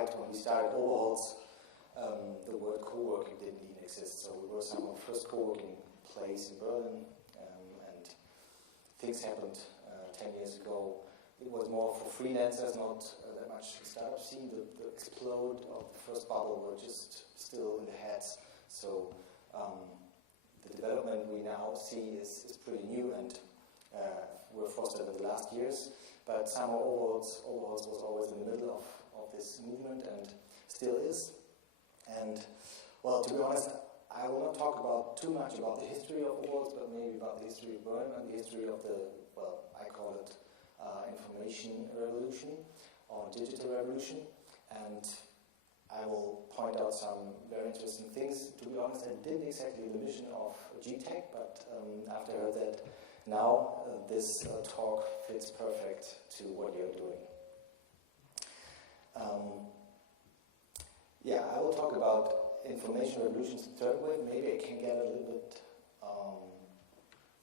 right when we started Oberholz, the word co-working didn't even exist. So we were some of the first co-working place in Berlin, and things happened 10 years ago. It was more for freelancers, not that much startup scene. The explode of the first bubble were just still in the heads. So the development we now see is pretty new and were fostered in the last years. But somehow Oberholz was always in the middle of this movement and still is. And well, to be honest, I will not talk too much about the history of Oberholz, but maybe about the history of Berlin and the history of the, well, I call it information revolution or digital revolution. And I will point out some very interesting things. To be honest, I didn't exactly the mission of GTEC, but after I heard that, now this talk fits perfect to what you're doing. Yeah, I will talk about information revolutions in third wave. Maybe I can get a little bit.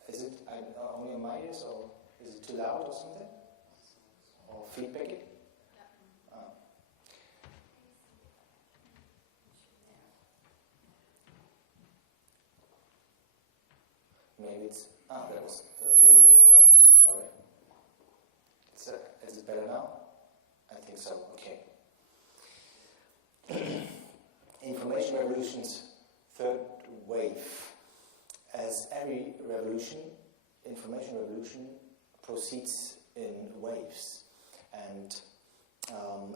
Is it only on my ears, or is it too loud or something? Or feedback it? Maybe it's. That was. Sorry. Is it better now? I think so. Okay. Information revolution's third wave. As every revolution, information revolution proceeds in waves. And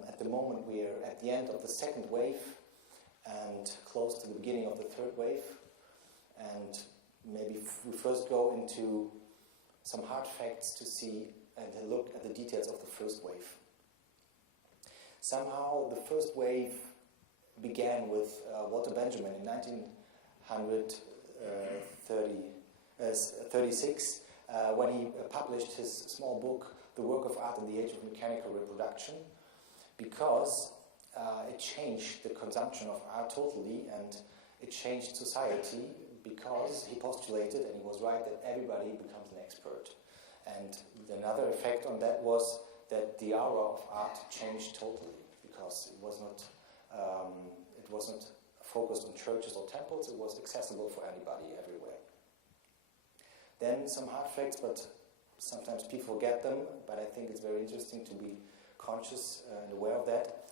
at the moment we are at the end of the second wave and close to the beginning of the third wave. And maybe we first go into some hard facts to see and look at the details of the first wave. Somehow the first wave began with Walter Benjamin in 1936 when he published his small book, The Work of Art in the Age of Mechanical Reproduction, because it changed the consumption of art totally, and it changed society, because he postulated, and he was right, that everybody becomes an expert. And another effect on that was that the aura of art changed totally, because it wasn't focused on churches or temples, it was accessible for anybody everywhere. Then some hard facts, but sometimes people forget them, but I think it's very interesting to be conscious and aware of that.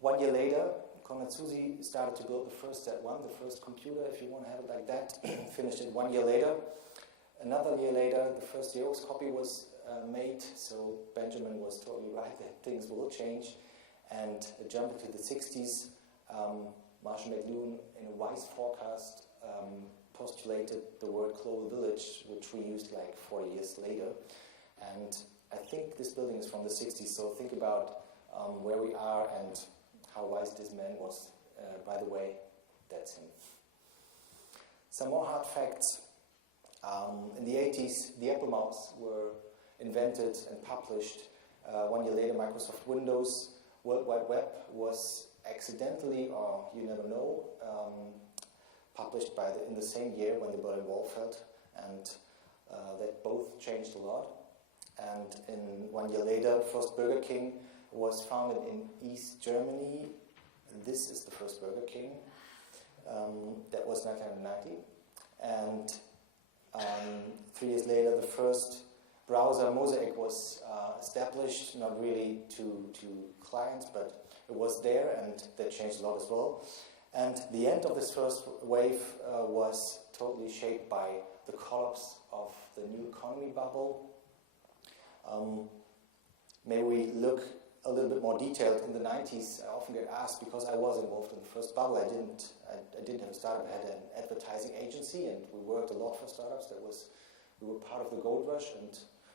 1 year later, Konrad Zuse started to build the first Z1, the first computer, if you want to have it like that, finished it 1 year later. Another year later, the first Xerox copy was made, so Benjamin was totally right that things will change. And jumping to the 60s, Marshall McLuhan, in a wise forecast, postulated the word global village, which we used like 40 years later. And I think this building is from the 60s, so think about where we are and how wise this man was. By the way, that's him. Some more hard facts. In the 80s, the Apple mouse were invented and published. 1 year later, Microsoft Windows. World Wide Web was accidentally, or you never know, published in the same year when the Berlin Wall fell, and that both changed a lot. And 1 year later, first Burger King was founded in East Germany. This is the first Burger King. That was 1990. And 3 years later, the first browser, Mosaic, was established, not really to clients, but it was there, and that changed a lot as well. And the end of this first wave was totally shaped by the collapse of the new economy bubble. May we look a little bit more detailed in the 90s? I often get asked, because I was involved in the first bubble. I didn't have a startup. I had an advertising agency, and we worked a lot for startups. We were part of the gold rush, and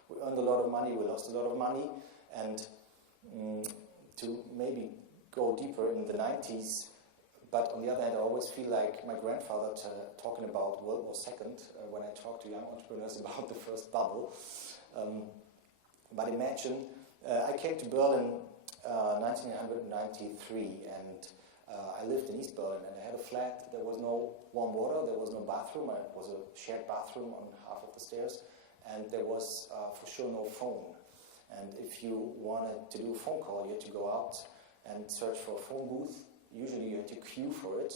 we earned a lot of money. We lost a lot of money, and to maybe go deeper in the 90s. But on the other hand, I always feel like my grandfather talking about World War II when I talk to young entrepreneurs about the first bubble. But imagine, I came to Berlin 1993, and I lived in East Berlin, and I had a flat. There was no warm water, there was no bathroom. It was a shared bathroom on half of the stairs, and there was for sure no phone. And if you wanted to do a phone call, you had to go out and search for a phone booth. Usually you had to queue for it.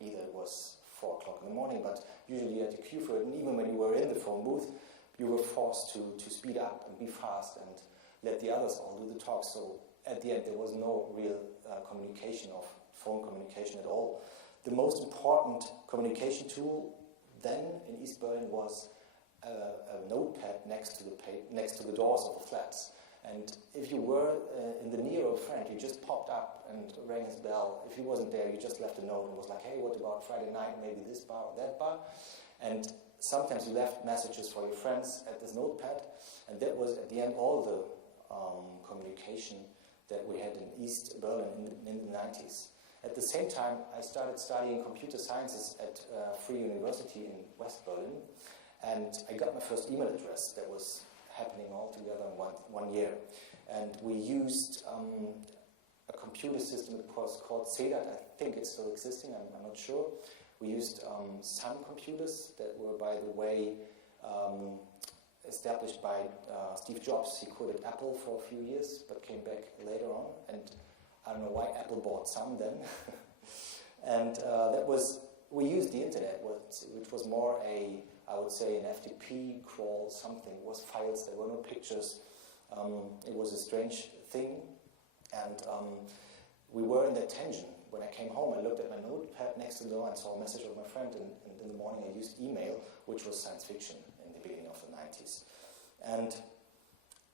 Either it was 4 o'clock in the morning, but usually you had to queue for it. And even when you were in the phone booth, you were forced to speed up and be fast and let the others all do the talk. So at the end, there was no real communication of phone communication at all. The most important communication tool then in East Berlin was a notepad next to the doors of the flats. And if you were in the near of a friend, you just popped up and rang his bell. If he wasn't there, you just left a note and was like, hey, what about Friday night, maybe this bar or that bar? And sometimes you left messages for your friends at this notepad. And that was, at the end, all the communication that we had in East Berlin in the 90s. At the same time, I started studying computer sciences at Free University in West Berlin. And I got my first email address. That was happening all together in one year. And we used a computer system that was called CEDAT. I think it's still existing, I'm not sure. We used Sun computers that were, by the way, established by Steve Jobs. He quit at Apple for a few years, but came back later on. And I don't know why Apple bought Sun then. And we used the internet, which was more I would say an FTP crawl, something. It was files, there were no pictures. It was a strange thing. And we were in that tension. When I came home, I looked at my notepad next to the door and saw a message of my friend. And in the morning, I used email, which was science fiction in the beginning of the 90s. And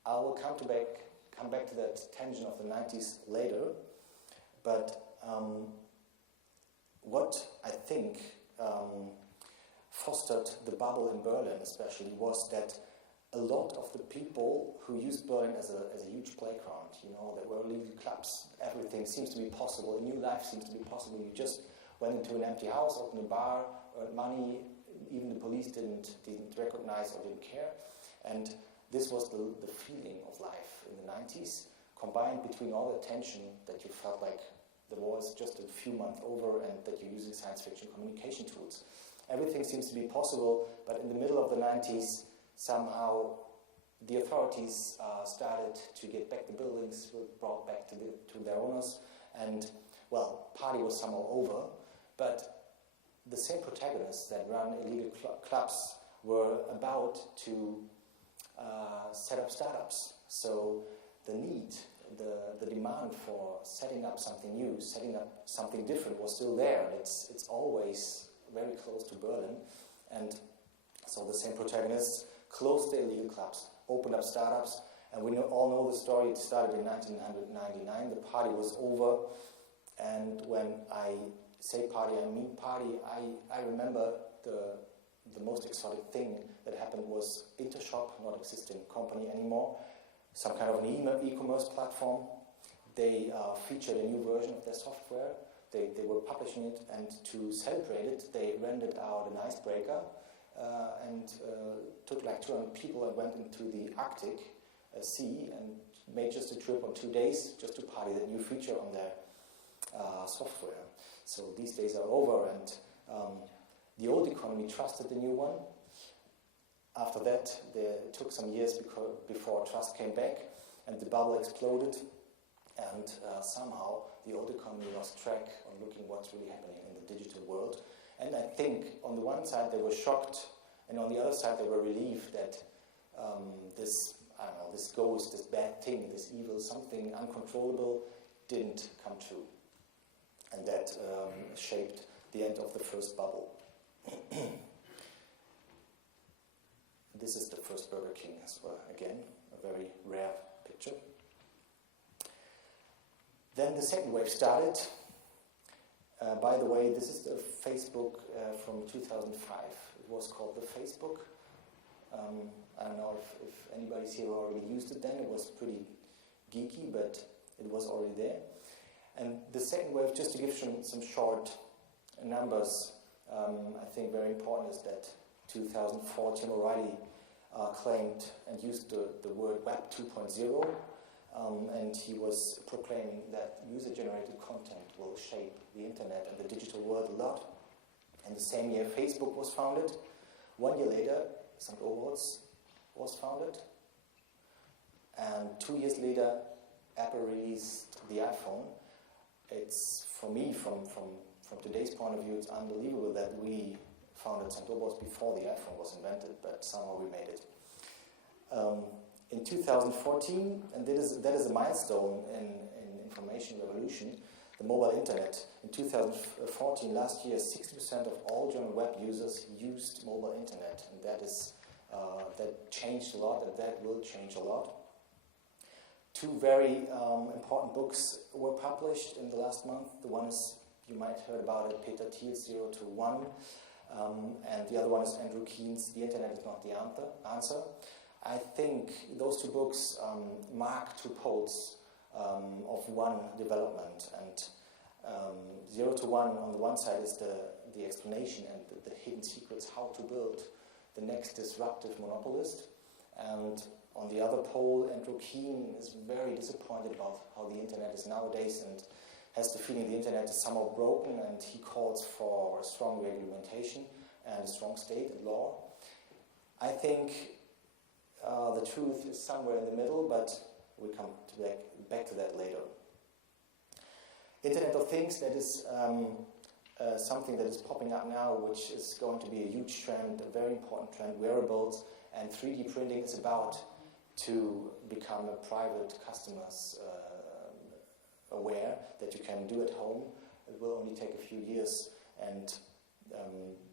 I will come back to that tension of the 90s later. But what I think fostered the bubble in Berlin especially was that a lot of the people who used Berlin as a huge playground, there were legal clubs, everything seems to be possible, a new life seems to be possible. You just went into an empty house, opened a bar, earned money, even the police didn't recognize or didn't care. And this was the feeling of life in the 90s, combined between all the tension that you felt like the war is just a few months over and that you're using science fiction communication tools. Everything seems to be possible, but in the middle of the 90s, somehow the authorities started to get back the buildings, were brought back to their owners, and, well, party was somehow over, but the same protagonists that run illegal clubs were about to set up startups. So the need, the demand for setting up something new, setting up something different was still there. It's always very close to Berlin. And so the same protagonists closed their illegal clubs, opened up startups, and we all know the story. It started in 1999. The party was over. And when I say party, I mean party. I remember the most exotic thing that happened was Intershop, not existing company anymore, some kind of an e-commerce platform. They featured a new version of their software. They were publishing it, and to celebrate it, they rented out an icebreaker and took like 200 people and went into the Arctic Sea and made just a trip on 2 days just to party that new feature on their software. So these days are over, and the old economy trusted the new one. After that, it took some years before trust came back, and the bubble exploded, and somehow the old economy lost track on looking what's really happening in the digital world. And I think on the one side they were shocked, and on the other side they were relieved that this ghost, this bad thing, this evil, something uncontrollable didn't come true. And that shaped the end of the first bubble. This is the first Burger King as well, again, a very rare picture. Then the second wave started. By the way, this is the Facebook from 2005. It was called the Facebook. I don't know if anybody's here already used it then. It was pretty geeky, but it was already there. And the second wave, just to give some short numbers, I think very important is that 2004, Tim O'Reilly claimed and used the word Web 2.0, and he was proclaiming that user-generated content will shape the internet and the digital world a lot. And the same year, Facebook was founded. 1 year later, Ansgar Oberholz was founded. And 2 years later, Apple released the iPhone. it's, for me, from today's point of view, it's unbelievable that we founded St. Oberholz before the iPhone was invented, but somehow we made it. In 2014, and that is a milestone in information revolution, the mobile internet. In 2014, last year, 60% of all German web users used mobile internet, and that changed a lot, and that will change a lot. Two very important books were published in the last month. The one is, you might have heard about it, Peter Thiel's 0 to 1, and the other one is Andrew Keen's The Internet is Not the Answer. I think those two books mark two poles of one development, and 0 to 1 on the one side is the explanation and the hidden secrets, how to build the next disruptive monopolist, and on the other pole, Andrew Keen is very disappointed about how the internet is nowadays and has the feeling the internet is somehow broken, and he calls for a strong regulation and a strong state and law. I think the truth is somewhere in the middle, but we come back to that later. Internet of Things, that is something that is popping up now, which is going to be a huge trend, a very important trend. Wearables and 3D printing is about to become a private customers aware that you can do at home. It will only take a few years, and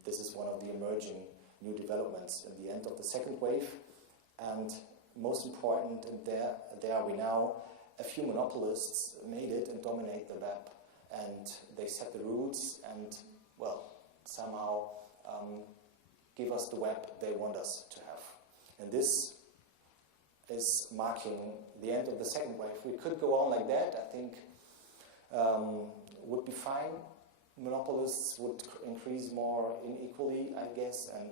this is one of the emerging new developments in the end of the second wave. And most important, and there are we now, a few monopolists made it and dominate the web, and they set the rules and, well, somehow give us the web they want us to have. And this is marking the end of the second wave. We could go on like that, I think would be fine. Monopolists would increase more inequally, I guess, and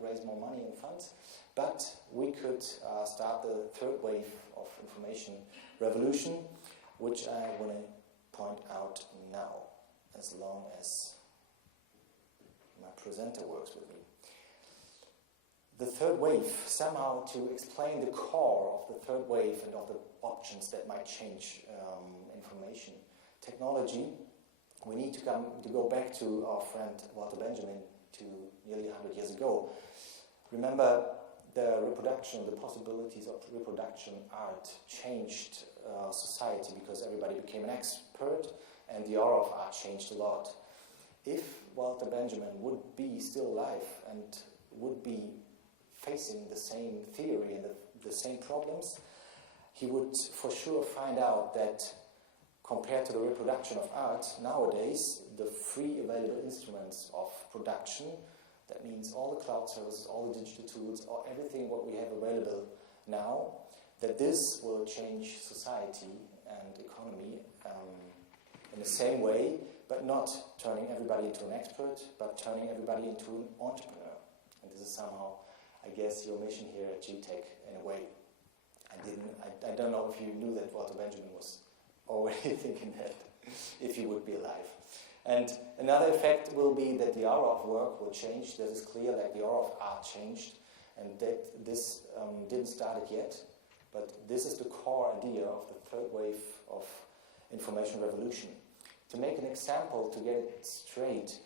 raise more money and funds. But we could start the third wave of information revolution, which I want to point out now, as long as my presenter works with me. The third wave, somehow to explain the core of the third wave and of the options that might change information technology, we need to go back to our friend Walter Benjamin, to nearly 100 years ago. Remember, the possibilities of reproduction art changed society because everybody became an expert, and the aura of art changed a lot. If Walter Benjamin would be still alive and would be facing the same theory and the same problems, he would for sure find out that compared to the reproduction of art nowadays, the free available instruments of production, that means all the cloud services, all the digital tools, or everything what we have available now, that this will change society and economy in the same way, but not turning everybody into an expert, but turning everybody into an entrepreneur. And this is somehow, I guess, your mission here at GTEC in a way. I don't know if you knew that Walter Benjamin was already thinking that, if he would be alive. And another effect will be that the aura of work will change. That is clear, like the aura of art changed, and that this didn't start it yet, but this is the core idea of the third wave of information revolution. To make an example, to get it straight,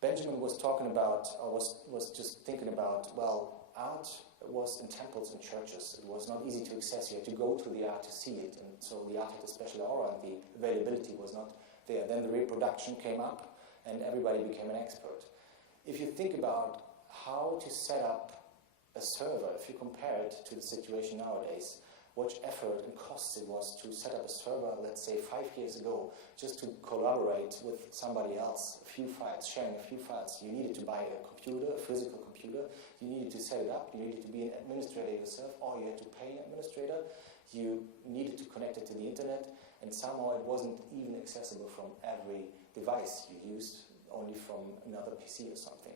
Benjamin was talking about, or was just thinking about, well, art was in temples and churches. It was not easy to access. You had to go to the art to see it, and so the art had a special aura, and the availability was not there. Then the reproduction came up, and everybody became an expert. If you think about how to set up a server, if you compare it to the situation nowadays, what effort and costs it was to set up a server, let's say 5 years ago, just to collaborate with somebody else, a few files, sharing a few files. You needed to buy a computer, a physical computer. You needed to set it up. You needed to be an administrator yourself, or you had to pay an administrator. You needed to connect it to the internet, and somehow it wasn't even accessible from every device you used, only from another PC or something.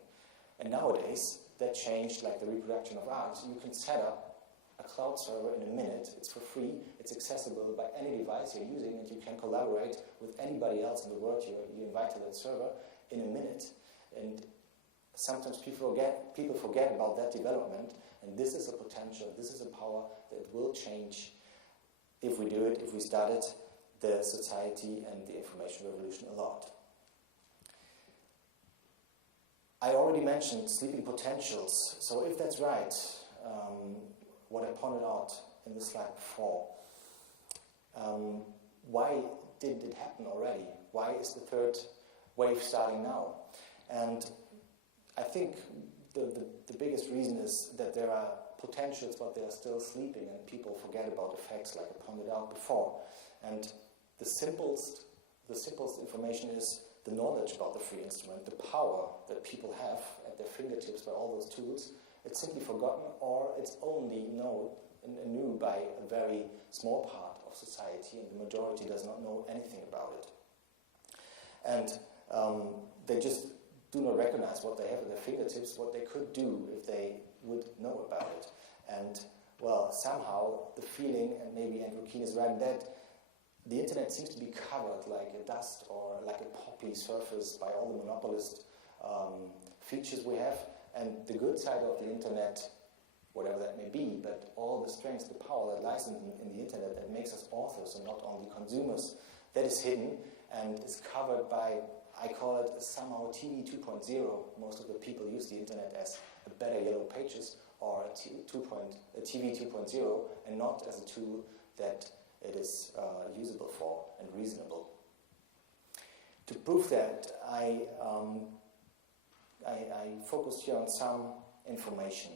And nowadays, that changed, like the reproduction of art. You can set up a cloud server in a minute. It's for free. It's accessible by any device you're using, and you can collaborate with anybody else in the world you invite to that server in a minute. And sometimes people forget about that development, and this is a potential, this is a power that will change if we do it, if we start it, the society and the information revolution a lot. I already mentioned sleeping potentials. So if that's right, what I pointed out in the slide before, why didn't it happen already? Why is the third wave starting now? And I think the biggest reason is that there are potentials, but they are still sleeping, and people forget about the facts, like I pointed out before. And the simplest information is the knowledge about the free instrument, the power that people have at their fingertips by all those tools. It's simply forgotten, or it's only knew by a very small part of society, and the majority does not know anything about it. And they just do not recognize what they have at their fingertips, what they could do if they would know about it. And, well, somehow the feeling, and maybe Andrew Keen is right, that the internet seems to be covered like a dust or like a poppy surface by all the monopolist features we have. And the good side of the internet, whatever that may be, but all the strength, the power that lies in the internet that makes us authors and not only consumers, that is hidden and is covered by, I call it somehow TV 2.0. Most of the people use the internet as a better Yellow Pages or a TV 2.0, and not as a tool that it is usable for and reasonable. To prove that, I focused here on some information.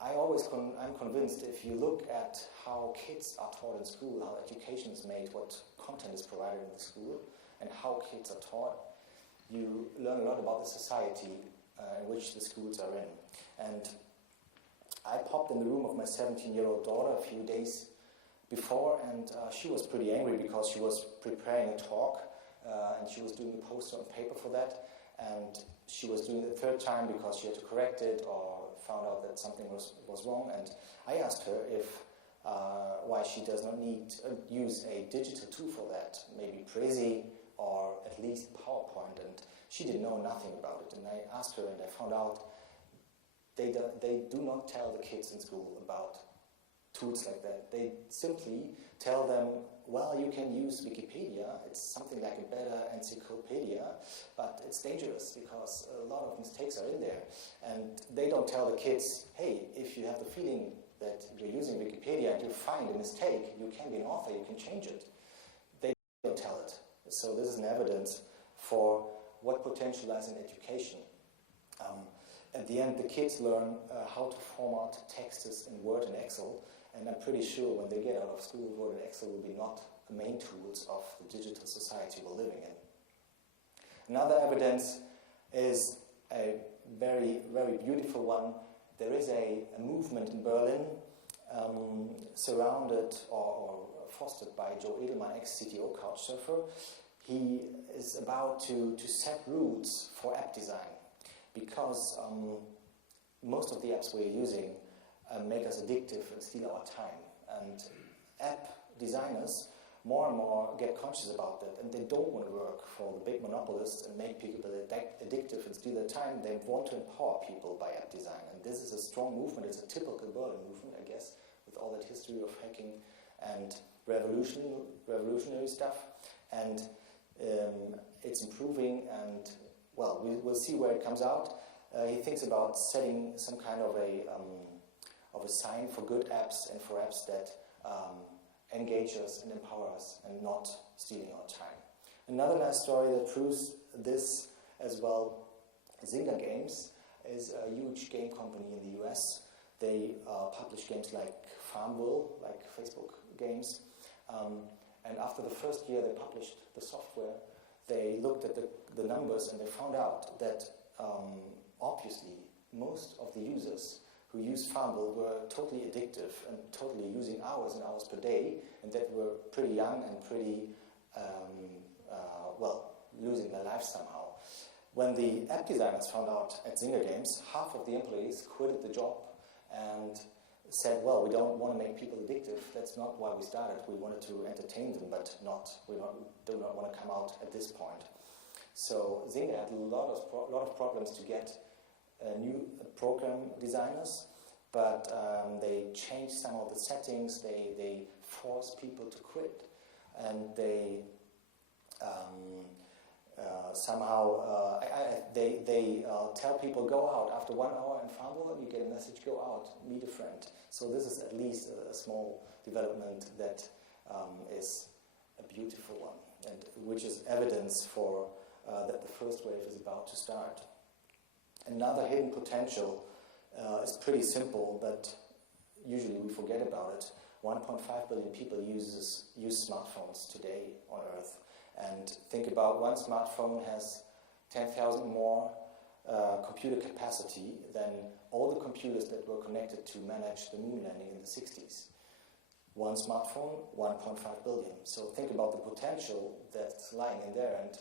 I'm convinced if you look at how kids are taught in school, how education is made, what content is provided in the school, and how kids are taught, you learn a lot about the society in which the schools are in. And I popped in the room of my 17-year-old daughter a few days before, and she was pretty angry because she was preparing a talk, and she was doing a poster on paper for that, and she was doing it the third time because she had to correct it or found out that something was wrong. And I asked her if why she does not use a digital tool for that, maybe Prezi or at least PowerPoint, and she didn't know nothing about it. And I asked her, and I found out they do not tell the kids in school about tools like that. They simply tell them, well, you can use Wikipedia. It's something like a better encyclopedia, but it's dangerous because a lot of mistakes are in there. And they don't tell the kids, hey, if you have the feeling that you're using Wikipedia and you find a mistake, you can be an author, you can change it. They don't tell it. So this is an evidence for what potential lies in education. At the end, the kids learn how to format texts in Word and Excel, and I'm pretty sure when they get out of school, Word and Excel will be not the main tools of the digital society we're living in. Another evidence is a very, very beautiful one. There is a movement in Berlin surrounded or fostered by Joe Edelman, ex-CTO Couchsurfer. He is about to set rules for app design because most of the apps we're using make us addictive and steal our time. And app designers more and more get conscious about that, and they don't want to work for the big monopolists and make people addictive and steal their time. They want to empower people by app design, and this is a strong movement. It's a typical Berlin movement, I guess, with all that history of hacking and revolutionary stuff. And it's improving, and well, we'll see where it comes out. He thinks about setting some kind of a sign for good apps and for apps that engage us and empower us and not stealing our time. Another nice story that proves this as well, Zynga Games is a huge game company in the US. They publish games like Farmville, like Facebook games. And after the first year they published the software, they looked at the numbers and they found out that obviously most of the users who used Farmville were totally addictive and totally using hours and hours per day, and that were pretty young and pretty, losing their lives somehow. When the app designers found out at Zynga Games, half of the employees quitted the job and said, well, we don't want to make people addictive. That's not why we started. We wanted to entertain them, but we do not want to come out at this point. So Zynga had a lot of problems to get new program designers, but they changed some of the settings. They forced people to quit. and they somehow they tell people, go out after 1 hour in Farnborough, you get a message, go out, meet a friend. So this is at least a small development that is a beautiful one, and which is evidence for that the first wave is about to start. Another hidden potential is pretty simple, but usually we forget about it. 1.5 billion people use smartphones today on Earth. And think about one smartphone has 10,000 more computer capacity than all the computers that were connected to manage the moon landing in the 60s. One smartphone, 1.5 billion. So think about the potential that's lying in there, and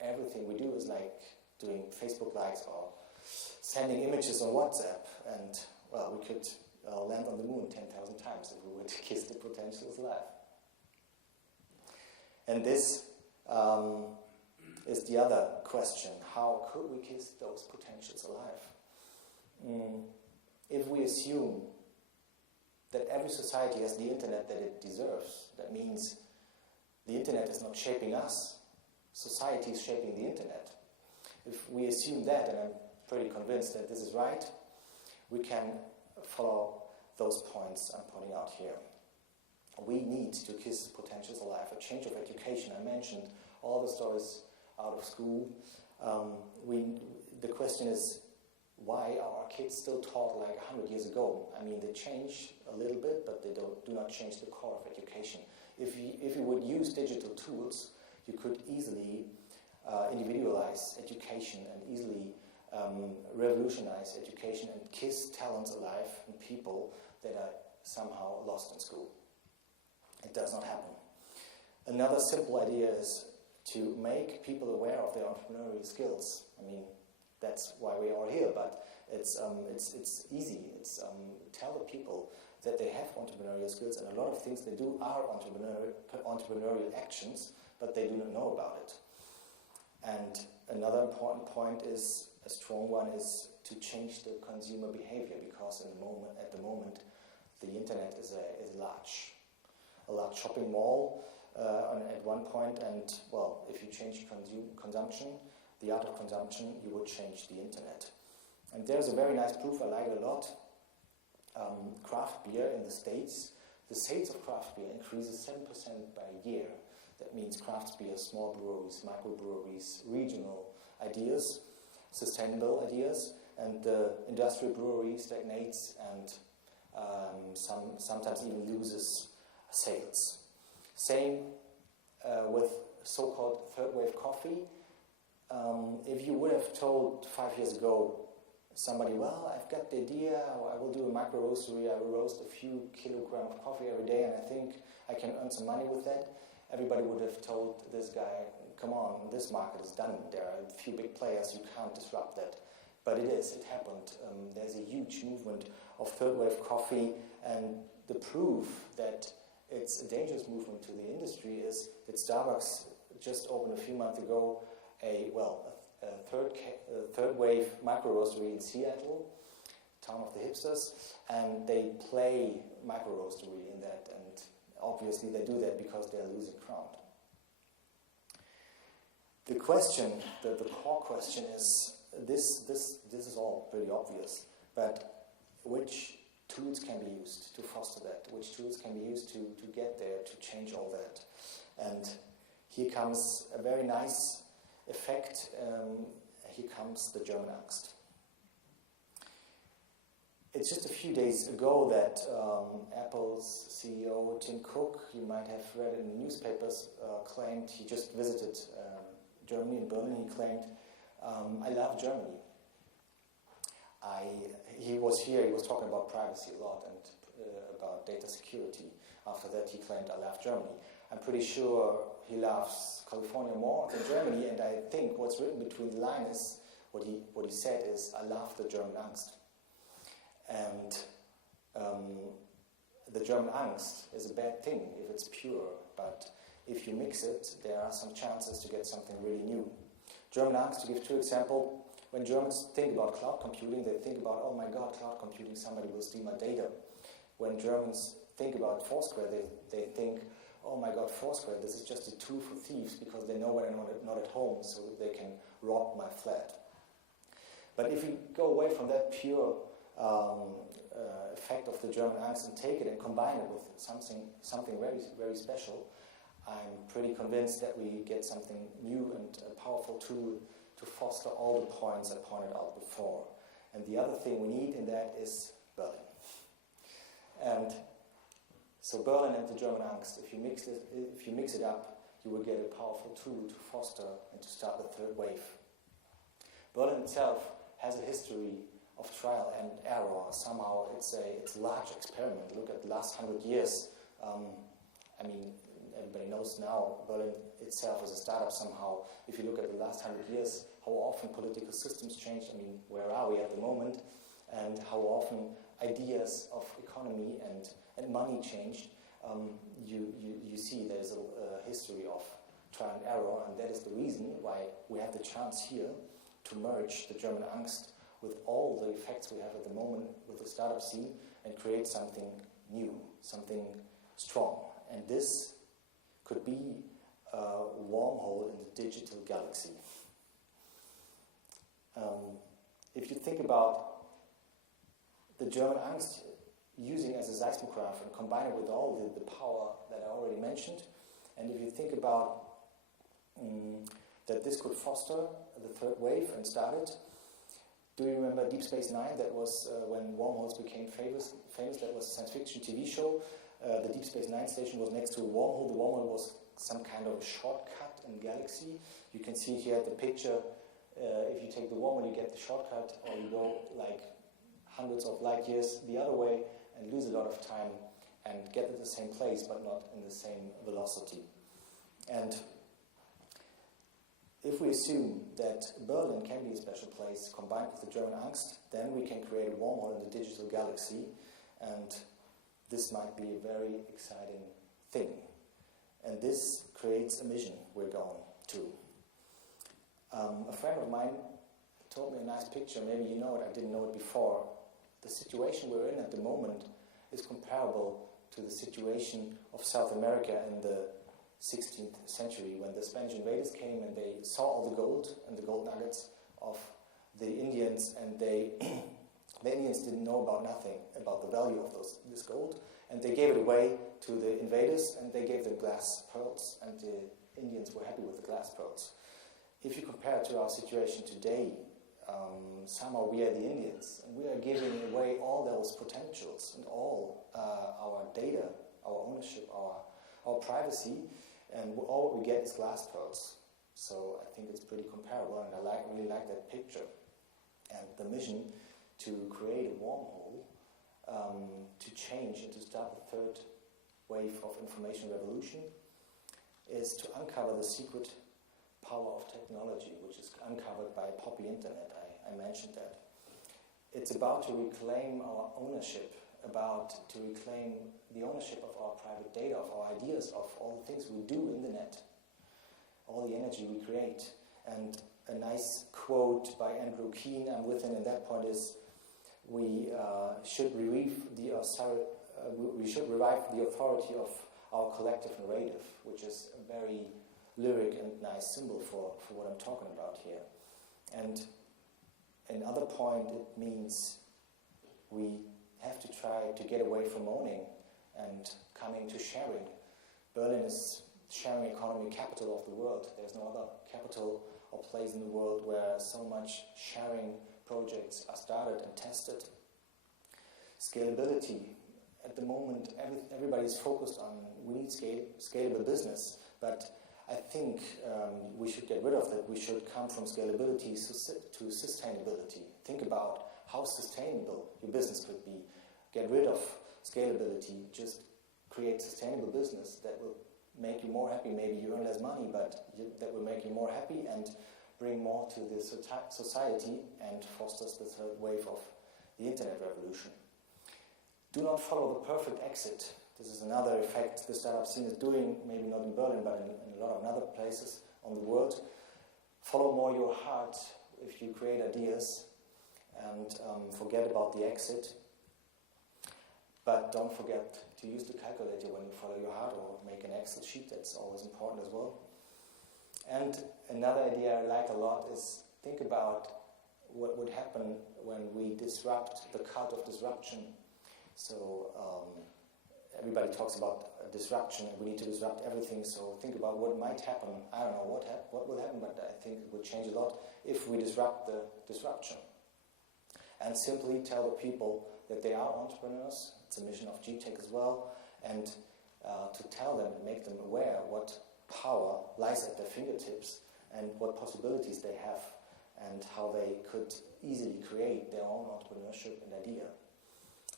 everything we do is like doing Facebook likes or sending images on WhatsApp, and well, we could land on the moon 10,000 times if we were to kiss the potentials alive. And this is the other question. How could we kiss those potentials alive? If we assume that every society has the internet that it deserves, that means the internet is not shaping us, society is shaping the internet. If we assume that, and I'm pretty convinced that this is right, we can follow those points I'm pointing out here. We need to kiss potentials alive. A change of education. I mentioned all the stories out of school. The question is, why are our kids still taught like 100 years ago? I mean, they change a little bit, but they do not change the core of education. If you would use digital tools, you could easily individualize education and easily revolutionize education and kiss talents alive in people that are somehow lost in school. It does not happen. Another simple idea is to make people aware of their entrepreneurial skills. I mean, that's why we are here, but it's easy. It's tell the people that they have entrepreneurial skills, and a lot of things they do are entrepreneurial actions, but they do not know about it. And another important point is, a strong one, is to change the consumer behavior, because at the moment, the internet is a large shopping mall at one point, and well, if you change consumption, the art of consumption, you would change the internet. And there's a very nice proof, I like it a lot. Craft beer in the States, the sales of craft beer increases 7% by year. That means craft beer, small breweries, microbreweries, regional ideas, sustainable ideas, and the industrial brewery stagnates and sometimes even loses sales. Same with so-called third wave coffee. If you would have told 5 years ago somebody, well, I've got the idea, I will do a micro roastery, I will roast a few kilograms of coffee every day, and I think I can earn some money with that, everybody would have told this guy, come on, this market is done, there are a few big players, you can't disrupt that. But it happened. There's a huge movement of third wave coffee, and the proof that it's a dangerous movement to the industry is that Starbucks just opened a few months ago a third wave micro roastery in Seattle, town of the hipsters, and they play micro roastery in that, and obviously they do that because they're losing ground. The question, the core question is, this is all pretty obvious, but which tools can be used to foster that? Which tools can be used to get there, to change all that? And here comes a very nice effect. Here comes the German Angst. It's just a few days ago that Apple's CEO Tim Cook, you might have read it in the newspapers, claimed he just visited Germany in Berlin. He claimed, I love Germany. He was here, he was talking about privacy a lot and about data security. After that he claimed, I love Germany. I'm pretty sure he loves California more than Germany, and I think what's written between the lines, what he said is, I love the German Angst. And the German Angst is a bad thing if it's pure, but if you mix it, there are some chances to get something really new. German Angst, to give two examples, when Germans think about cloud computing, they think about, oh my god, cloud computing, somebody will steal my data. When Germans think about Foursquare, they think, oh my God, Foursquare, this is just a tool for thieves because they know when I'm not at home so that they can rob my flat. But if you go away from that pure effect of the German Angst and take it and combine it with something very, very special, I'm pretty convinced that we get something new and a powerful tool to foster all the points I pointed out before. And the other thing we need in that is Berlin. And so Berlin and the German Angst, if you mix it up, you will get a powerful tool to foster and to start the third wave. Berlin itself has a history of trial and error. Somehow it's a large experiment. Look at the last 100 years. Everybody knows now Berlin itself is a startup somehow. If you look at the last 100 years, how often political systems changed. Where are we at the moment? And how often ideas of economy and money changed. You see there's a history of trial and error, and that is the reason why we have the chance here to merge the German Angst with all the effects we have at the moment with the startup scene and create something new, something strong. And this could be a wormhole in the digital galaxy. If you think about the German Angst using as a seismograph and combine it with all the power that I already mentioned, and if you think about that this could foster the third wave and start it. Do you remember Deep Space Nine? That was when wormholes became famous. That was a science fiction TV show. The Deep Space Nine station was next to a wormhole. The wormhole was some kind of shortcut in the galaxy. You can see here the picture. If you take the wormhole, you get the shortcut, or you go like hundreds of light years the other way and lose a lot of time and get to the same place, but not in the same velocity. And if we assume that Berlin can be a special place combined with the German Angst, then we can create a wormhole in the digital galaxy, and this might be a very exciting thing. And this creates a mission we're going to. A friend of mine told me a nice picture, maybe you know it, I didn't know it before. The situation we're in at the moment is comparable to the situation of South America in the 16th century, when the Spanish invaders came and they saw all the gold and the gold nuggets of the Indians, and the Indians didn't know about nothing about the value of this gold, and they gave it away to the invaders, and they gave them glass pearls, and the Indians were happy with the glass pearls. If you compare it to our situation today, somehow we are the Indians, and we are giving away all those potentials and all our data, our ownership, our privacy, and all we get is glass pearls. So I think it's pretty comparable, and I really like that picture. And the mission to create a wormhole, to change and to start the third wave of information revolution, is to uncover the secret power of technology, which is uncovered by Poppy Internet. I mentioned that. It's about to reclaim our ownership, about to reclaim the ownership of our private data, of our ideas, of all the things we do in the net, all the energy we create. And a nice quote by Andrew Keen I'm with him in that point is, we should revive the authority of our collective narrative, which is a very lyric and nice symbol for what I'm talking about here. And another point, it means we have to try to get away from owning and coming to sharing. Berlin is sharing economy capital of the world. There's no other capital or place in the world where so much sharing projects are started and tested. Scalability. At the moment, everybody's focused on, we need scalable business, but I think we should get rid of that. We should come from scalability to sustainability. Think about how sustainable your business could be. Get rid of scalability, just create sustainable business that will make you more happy. Maybe you earn less money, but that will make you more happy and bring more to the society and fosters the third wave of the internet revolution. Do not follow the perfect exit. This is another effect the startup scene is doing, maybe not in Berlin, but in a lot of other places on the world. Follow more your heart if you create ideas, and forget about the exit. But don't forget to use the calculator when you follow your heart, or make an Excel sheet. That's always important as well. And another idea I like a lot is think about what would happen when we disrupt the cult of disruption. So everybody talks about disruption, and we need to disrupt everything. So think about what might happen. I don't know what will happen, but I think it would change a lot if we disrupt the disruption. And simply tell the people that they are entrepreneurs. It's a mission of GTEC as well. And to tell them and make them aware what power lies at their fingertips and what possibilities they have and how they could easily create their own entrepreneurship and idea.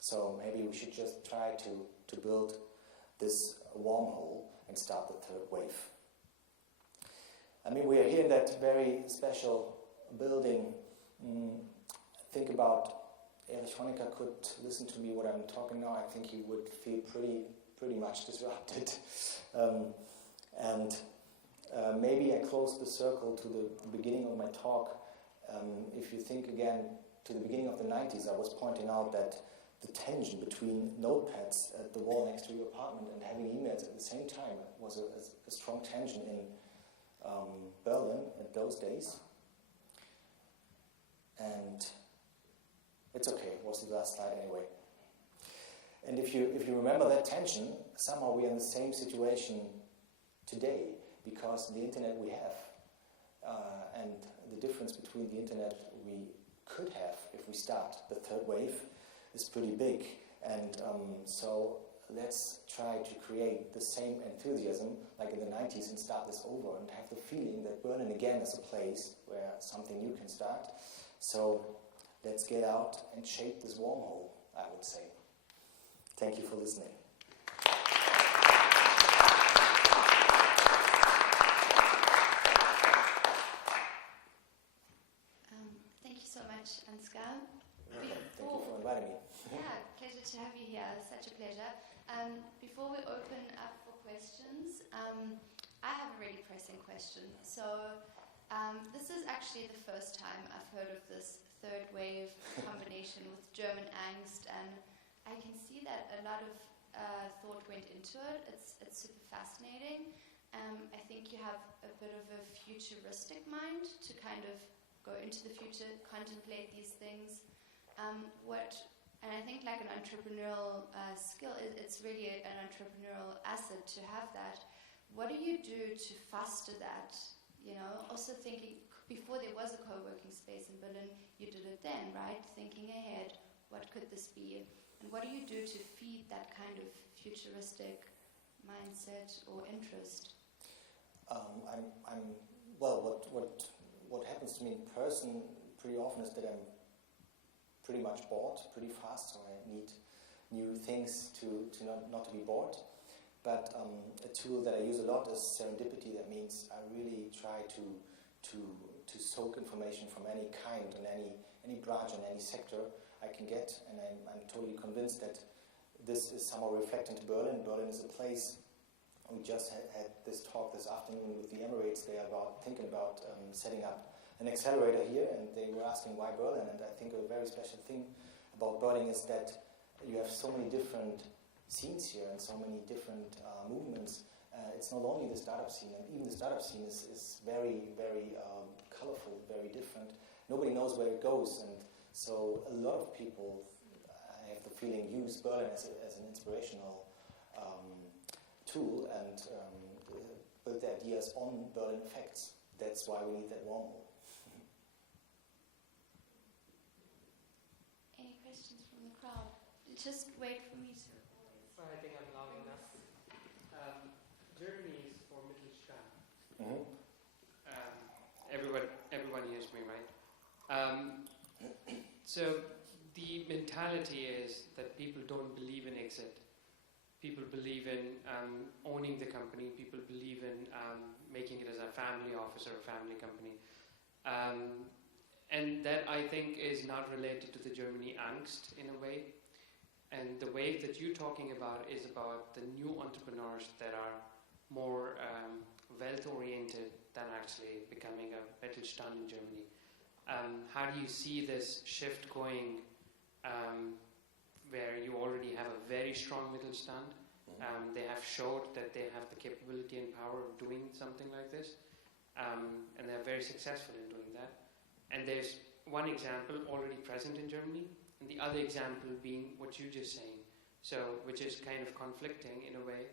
So maybe we should just try to build this wormhole and start the third wave. I mean, we are here in that very special building. Think about Erich Honecker could listen to me what I'm talking now. I think he would feel pretty much disrupted. Maybe I close the circle to the beginning of my talk. If you think again to the beginning of the 90s, I was pointing out that the tension between notepads at the wall next to your apartment and having emails at the same time was a strong tension in Berlin at those days. And it's okay, it was the last slide anyway. And if you remember that tension, somehow we are in the same situation today, because the internet we have, and the difference between the internet we could have if we start the third wave is pretty big. And so let's try to create the same enthusiasm like in the 90s and start this over and have the feeling that Berlin again is a place where something new can start. So let's get out and shape this wormhole, I would say. Thank you for listening. Thank you so much, Ansgar. Thank you for inviting me. Yeah, pleasure to have you here. Such a pleasure. Before we open up for questions, I have a really pressing question. So this is actually the first time I've heard of this third wave combination with German Angst, and I can see that a lot of thought went into it. It's super fascinating. I think you have a bit of a futuristic mind to kind of go into the future, contemplate these things. And I think like an entrepreneurial skill, it's really an entrepreneurial asset to have that. What do you do to foster that? You know, also thinking, before there was a co-working space in Berlin, you did it then, right? Thinking ahead, what could this be? And what do you do to feed that kind of futuristic mindset or interest? What happens to me in person pretty often is that I'm pretty much bored pretty fast, so I need new things to not to be bored. But a tool that I use a lot is serendipity. That means I really try to soak information from any kind and any branch and any sector I can get, and I'm totally convinced that this is somehow reflected into Berlin. Berlin is a place. We just had this talk this afternoon with the Emirates. They are thinking about setting up an accelerator here, and they were asking why Berlin. And I think a very special thing about Berlin is that you have so many different scenes here and so many different movements. It's not only the startup scene, and even the startup scene is very, very colorful, very different. Nobody knows where it goes, and so a lot of people, I have the feeling, use Berlin as an inspirational tool and build their ideas on Berlin effects. That's why we need that wormhole. Any questions from the crowd? Just wait for me to... I think I'm loud enough. Germany is for Mittelstand. Mm-hmm. Everyone hears me, right? So the mentality is that people don't believe in exit. People believe in owning the company. People believe in making it as a family office or a family company. And that, I think, is not related to the Germany Angst in a way. And the wave that you're talking about is about the new entrepreneurs that are more wealth-oriented than actually becoming a Mittelstand in Germany. How do you see this shift going where you already have a very strong Mittelstand. They have showed that they have the capability and power of doing something like this, and they're very successful in doing that. And there's one example already present in Germany, and the other example being what you're just saying, so which is kind of conflicting in a way,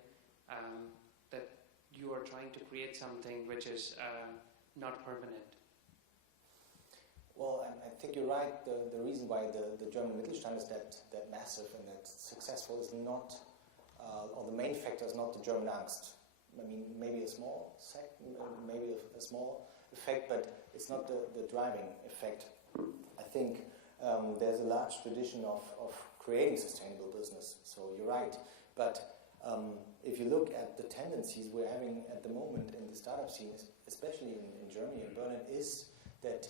that you are trying to create something which is not permanent. Well, I think you're right. The reason why the German Mittelstand is that massive and that successful is not, or the main factor is not the German Angst. I mean, maybe a small maybe a small effect, but it's not the driving effect. I think there's a large tradition of creating sustainable business. So you're right, but if you look at the tendencies we're having at the moment in the startup scene, especially in Germany and Berlin, is that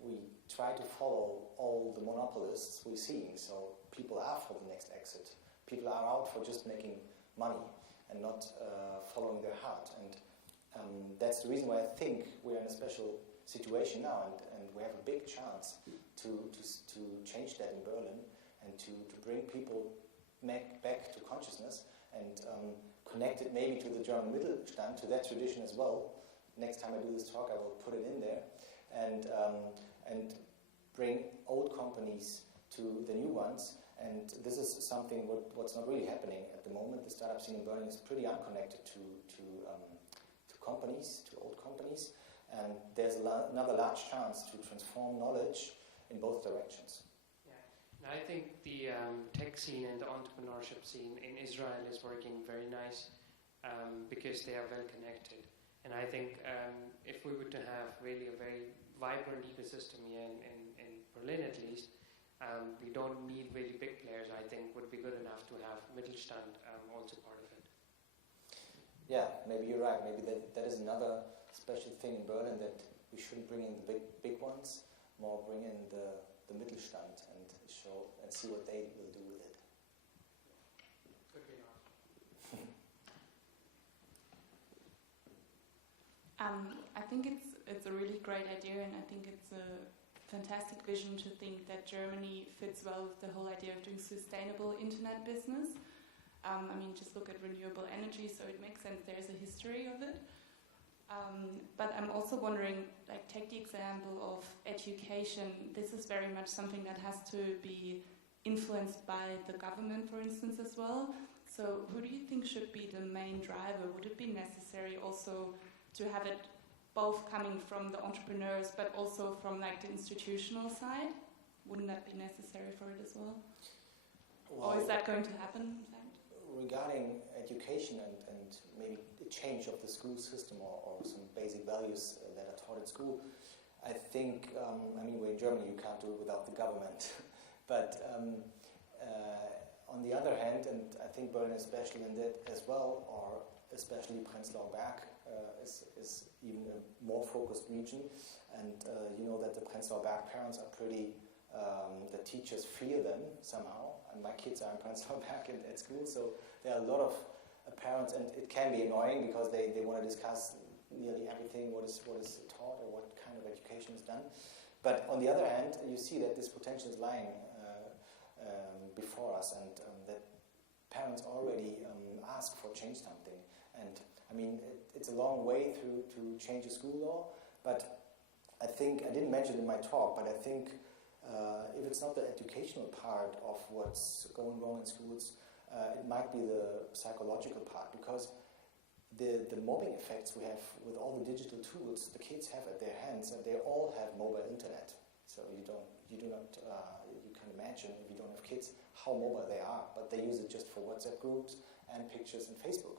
we try to follow all the monopolists we're seeing. So people are for the next exit. People are out for just making money and not following their heart. And that's the reason why I think we're in a special situation now, and we have a big chance to change that in Berlin and to bring people back to consciousness and connect it maybe to the German Mittelstand, to that tradition as well. Next time I do this talk, I will put it in there, and bring old companies to the new ones. And this is something what's not really happening at the moment. The startup scene in Berlin is pretty unconnected to companies, to old companies, and there's another large chance to transform knowledge in both directions. Yeah, I think the tech scene and the entrepreneurship scene in Israel is working very nice because they are well connected. And I think if we were to have really a very vibrant ecosystem here in Berlin at least, we don't need really big players. I think would be good enough to have Mittelstand also part of it. Yeah, maybe you're right. Maybe that is another special thing in Berlin, that we shouldn't bring in the big ones, more bring in the Mittelstand and show and see what they will do with it. Could be not. I think it's a really great idea, and I think it's a fantastic vision to think that Germany fits well with the whole idea of doing sustainable internet business. I mean, just look at renewable energy, so it makes sense there's a history of it. But I'm also wondering, like, take the example of education. This is very much something that has to be influenced by the government, for instance, as well. So who do you think should be the main driver? Would it be necessary also to have it both coming from the entrepreneurs, but also from, like, the institutional side? Wouldn't that be necessary for it as well? Or is that going to happen? Regarding education and maybe the change of the school system or some basic values that are taught in school, I think, I mean, we're in Germany, you can't do it without the government. But on the other hand, and I think Berlin is special in that as well, or especially Prenzlauer Berg is even a more focused region. And you know that the Prenzlauer Berg parents are pretty, the teachers fear them somehow. And my kids are in Prenzlauer Berg at school, so there are a lot of parents, and it can be annoying because they want to discuss nearly everything, what is taught or what kind of education is done. But on the other hand, you see that this potential is lying before us, and that parents already ask for change something. And I mean, it's a long way to change a school law, but I think, I didn't mention it in my talk, but I think if it's not the educational part of what's going wrong in schools, it might be the psychological part, because the mobbing effects we have with all the digital tools the kids have at their hands, and they all have mobile internet. So you can imagine, if you don't have kids, how mobile they are, but they use it just for WhatsApp groups and pictures and Facebook.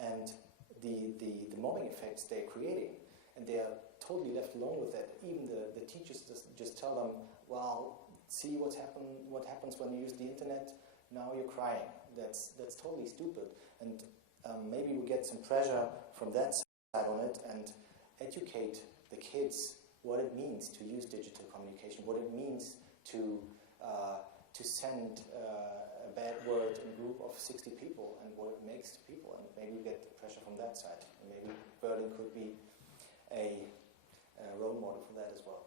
And the mobbing effects they're creating, and they are totally left alone with that. Even the teachers just tell them, well, see what happens when you use the internet, now you're crying. That's totally stupid. And maybe we get some pressure from that side on it and educate the kids what it means to use digital communication, what it means to send a bad word in a group of 60 people, and what it makes to people. And maybe we get pressure from that side. And maybe Berlin could be a role model for that as well.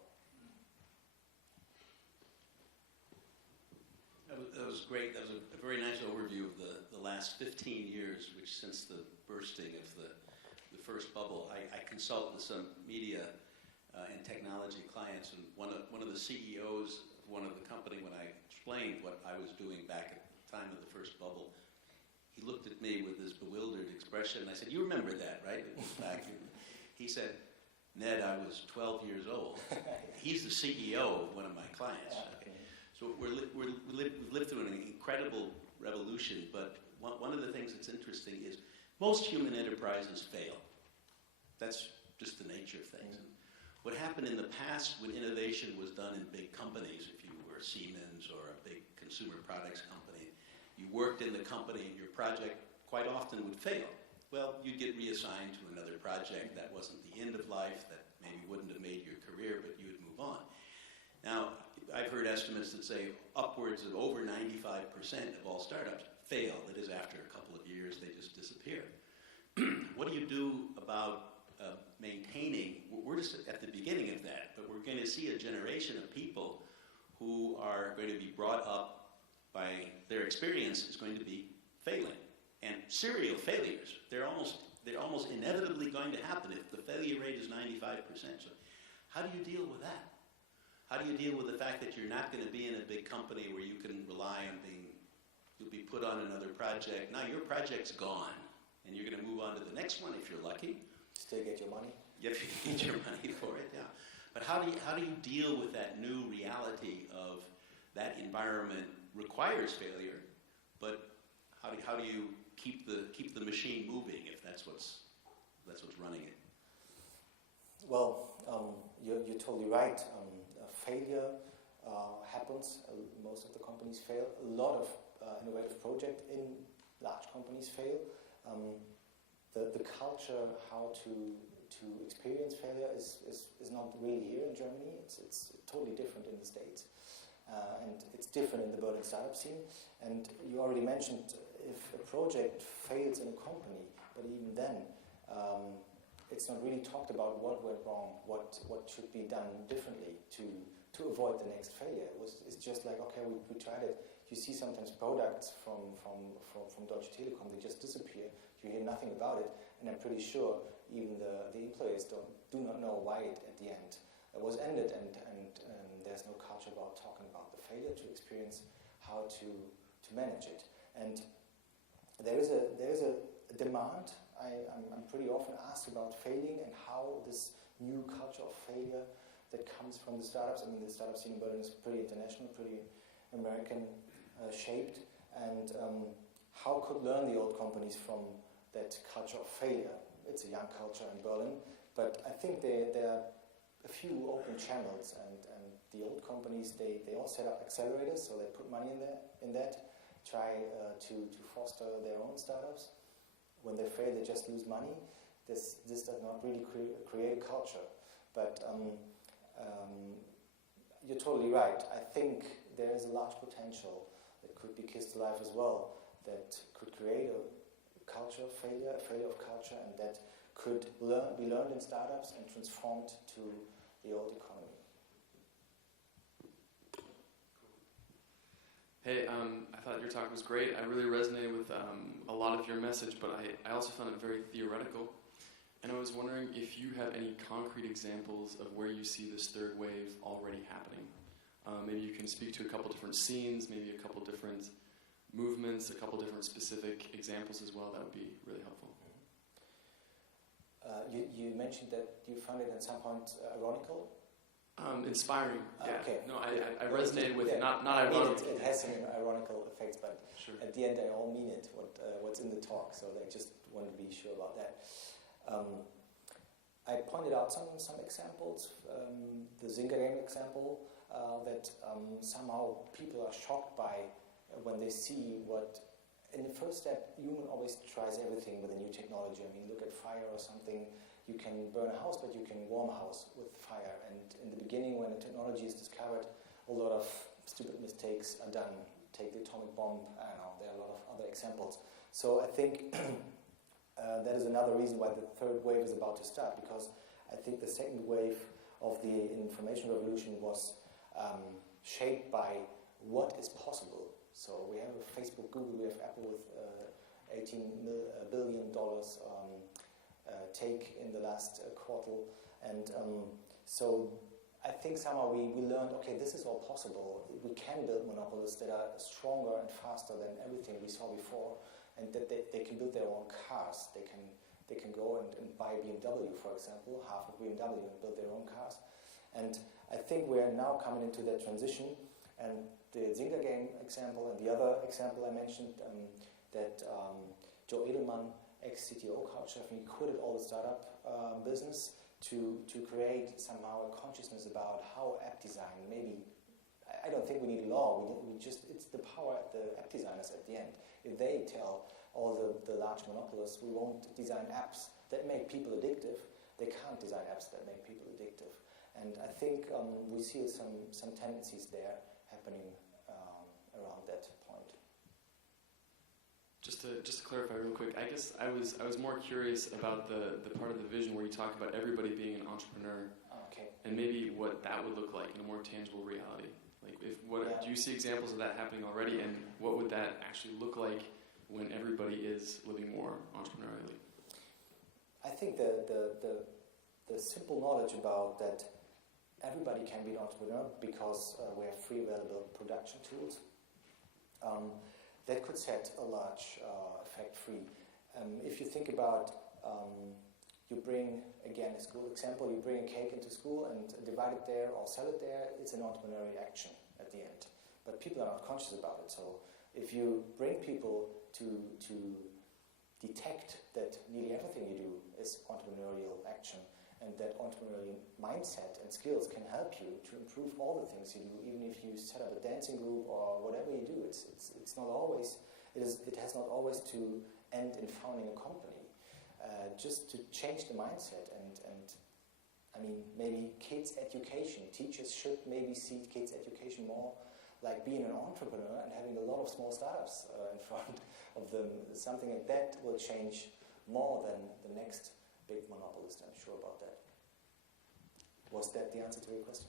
That was great. That was a very nice overview of the last 15 years, which since the bursting of the first bubble. I consult with some media and technology clients, and one of the CEOs of one of the company, when I explained what I was doing back at the time of the first bubble, he looked at me with this bewildered expression, and I said, "You remember that, right?" It was back in, he said, "Ned, I was 12 years old." He's the CEO of one of my clients. Okay. So we've lived through an incredible revolution, but one of the things that's interesting is most human enterprises fail. That's just the nature of things. What happened in the past when innovation was done in big companies, if you were Siemens or a big consumer products company, you worked in the company and your project quite often would fail. Well, you'd get reassigned to another project that wasn't the end of life, that maybe wouldn't have made your career, but you would move on. Now, I've heard estimates that say upwards of over 95% of all startups fail. That is, after a couple of years, they just disappear. What do you do about maintaining? We're just at the beginning of that, but we're going to see a generation of people who are going to be brought up by their experience is going to be failing, and serial failures. They're almost inevitably going to happen if the failure rate is 95%. So, how do you deal with that? How do you deal with the fact that you're not going to be in a big company where you can rely on you'll be put on another project. Now your project's gone, and you're going to move on to the next one if you're lucky. Still get your money? If you get your money for it, yeah. But how do you deal with that new reality of that environment requires failure, but how do you keep the machine moving if that's what's running it? Well, you're totally right. Failure happens. Most of the companies fail. A lot of innovative projects in large companies fail. The culture, how to experience failure is not really here in Germany. It's totally different in the States. And it's different in the Berlin startup scene. And you already mentioned if a project fails in a company, but even then, it's not really talked about what went wrong, what should be done differently to avoid the next failure. It's just like, okay, we tried it. You see sometimes products from Deutsche Telekom, they just disappear. You hear nothing about it, and I'm pretty sure even the employees do not know why it at the end was ended, and there's no culture about talking about the failure to experience how to manage it. And there is a demand. I'm pretty often asked about failing and how this new culture of failure that comes from the startups. I mean, the startup scene in Berlin is pretty international, pretty American shaped, and how could learn the old companies from that culture of failure? It's a young culture in Berlin, but I think there are a few open channels, and the old companies, they all set up accelerators, so they put money in that, try to foster their own startups. When they fail, they just lose money. This does not really create a culture. But you're totally right. I think there is a large potential that could be kissed alive as well, that could create a culture of failure, a failure of culture, and that could be learned in startups and transformed to the old economy. Hey, I thought your talk was great. I really resonated with a lot of your message, but I also found it very theoretical. And I was wondering if you have any concrete examples of where you see this third wave already happening. Maybe you can speak to a couple different scenes, maybe a couple different movements, a couple different specific examples as well. That would be really helpful. You mentioned that you found it at some point ironical? Inspiring. Yeah. Okay. No, I resonated with it. Not ironic. It has some ironical effects, but sure. At the end, I all mean it. What's in the talk? So I just want to be sure about that. I pointed out some examples. The Zynga game example that somehow people are shocked by when they see what. In the first step, human always tries everything with a new technology. I mean, look at fire or something. You can burn a house, but you can warm a house with fire. And in the beginning, when the technology is discovered, a lot of stupid mistakes are done. Take the atomic bomb. I don't know. There are a lot of other examples. So I think that is another reason why the third wave is about to start, because I think the second wave of the information revolution was shaped by what is possible. So we have Facebook, Google, we have Apple with $18 billion take in the last quarter. And so I think somehow we learned, okay, this is all possible. We can build monopolies that are stronger and faster than everything we saw before, and that they can build their own cars. They can go and buy BMW, for example, half of BMW, and build their own cars. And I think we are now coming into that transition. And the Zynga game example and the other example I mentioned, that Joe Edelman, ex-CTO Couchchef, he quitted all the startup business to create somehow a consciousness about how app design, maybe, I don't think we need law, it's the power of the app designers at the end. If they tell all the large monopolists, we won't design apps that make people addictive, they can't design apps that make people addictive. And I think we see some tendencies there happening around that point. Just to clarify real quick, I guess I was more curious about the part of the vision where you talk about everybody being an entrepreneur, Okay. and maybe what that would look like in a more tangible reality. Like, do you see examples of that happening already, and what would that actually look like when everybody is living more entrepreneurially? I think the simple knowledge about that everybody can be an entrepreneur because we have free available production tools. That could set a large effect free. If you think about, you bring, again, a school example, you bring a cake into school and divide it there or sell it there, it's an entrepreneurial action at the end. But people are not conscious about it. So if you bring people to detect that nearly everything you do is entrepreneurial action, and that entrepreneurial mindset and skills can help you to improve all the things you do, even if you set up a dancing group or whatever you do. It's not always, it has not always to end in founding a company. Just to change the mindset and I mean, maybe kids education. Teachers should maybe see kids education more like being an entrepreneur and having a lot of small startups in front of them. Something like that will change more than the next big monopolist, I'm sure about that. Was that the answer to your question?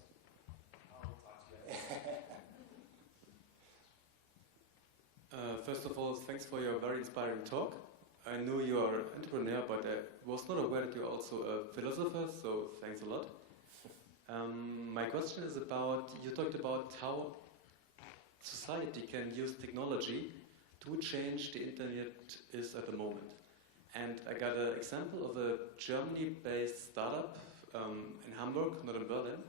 First of all, thanks for your very inspiring talk. I knew you are an entrepreneur, but I was not aware that you're also a philosopher, so thanks a lot. My question is about, you talked about how society can use technology to change the internet is at the moment. And I got an example of a Germany-based startup in Hamburg, not in Berlin.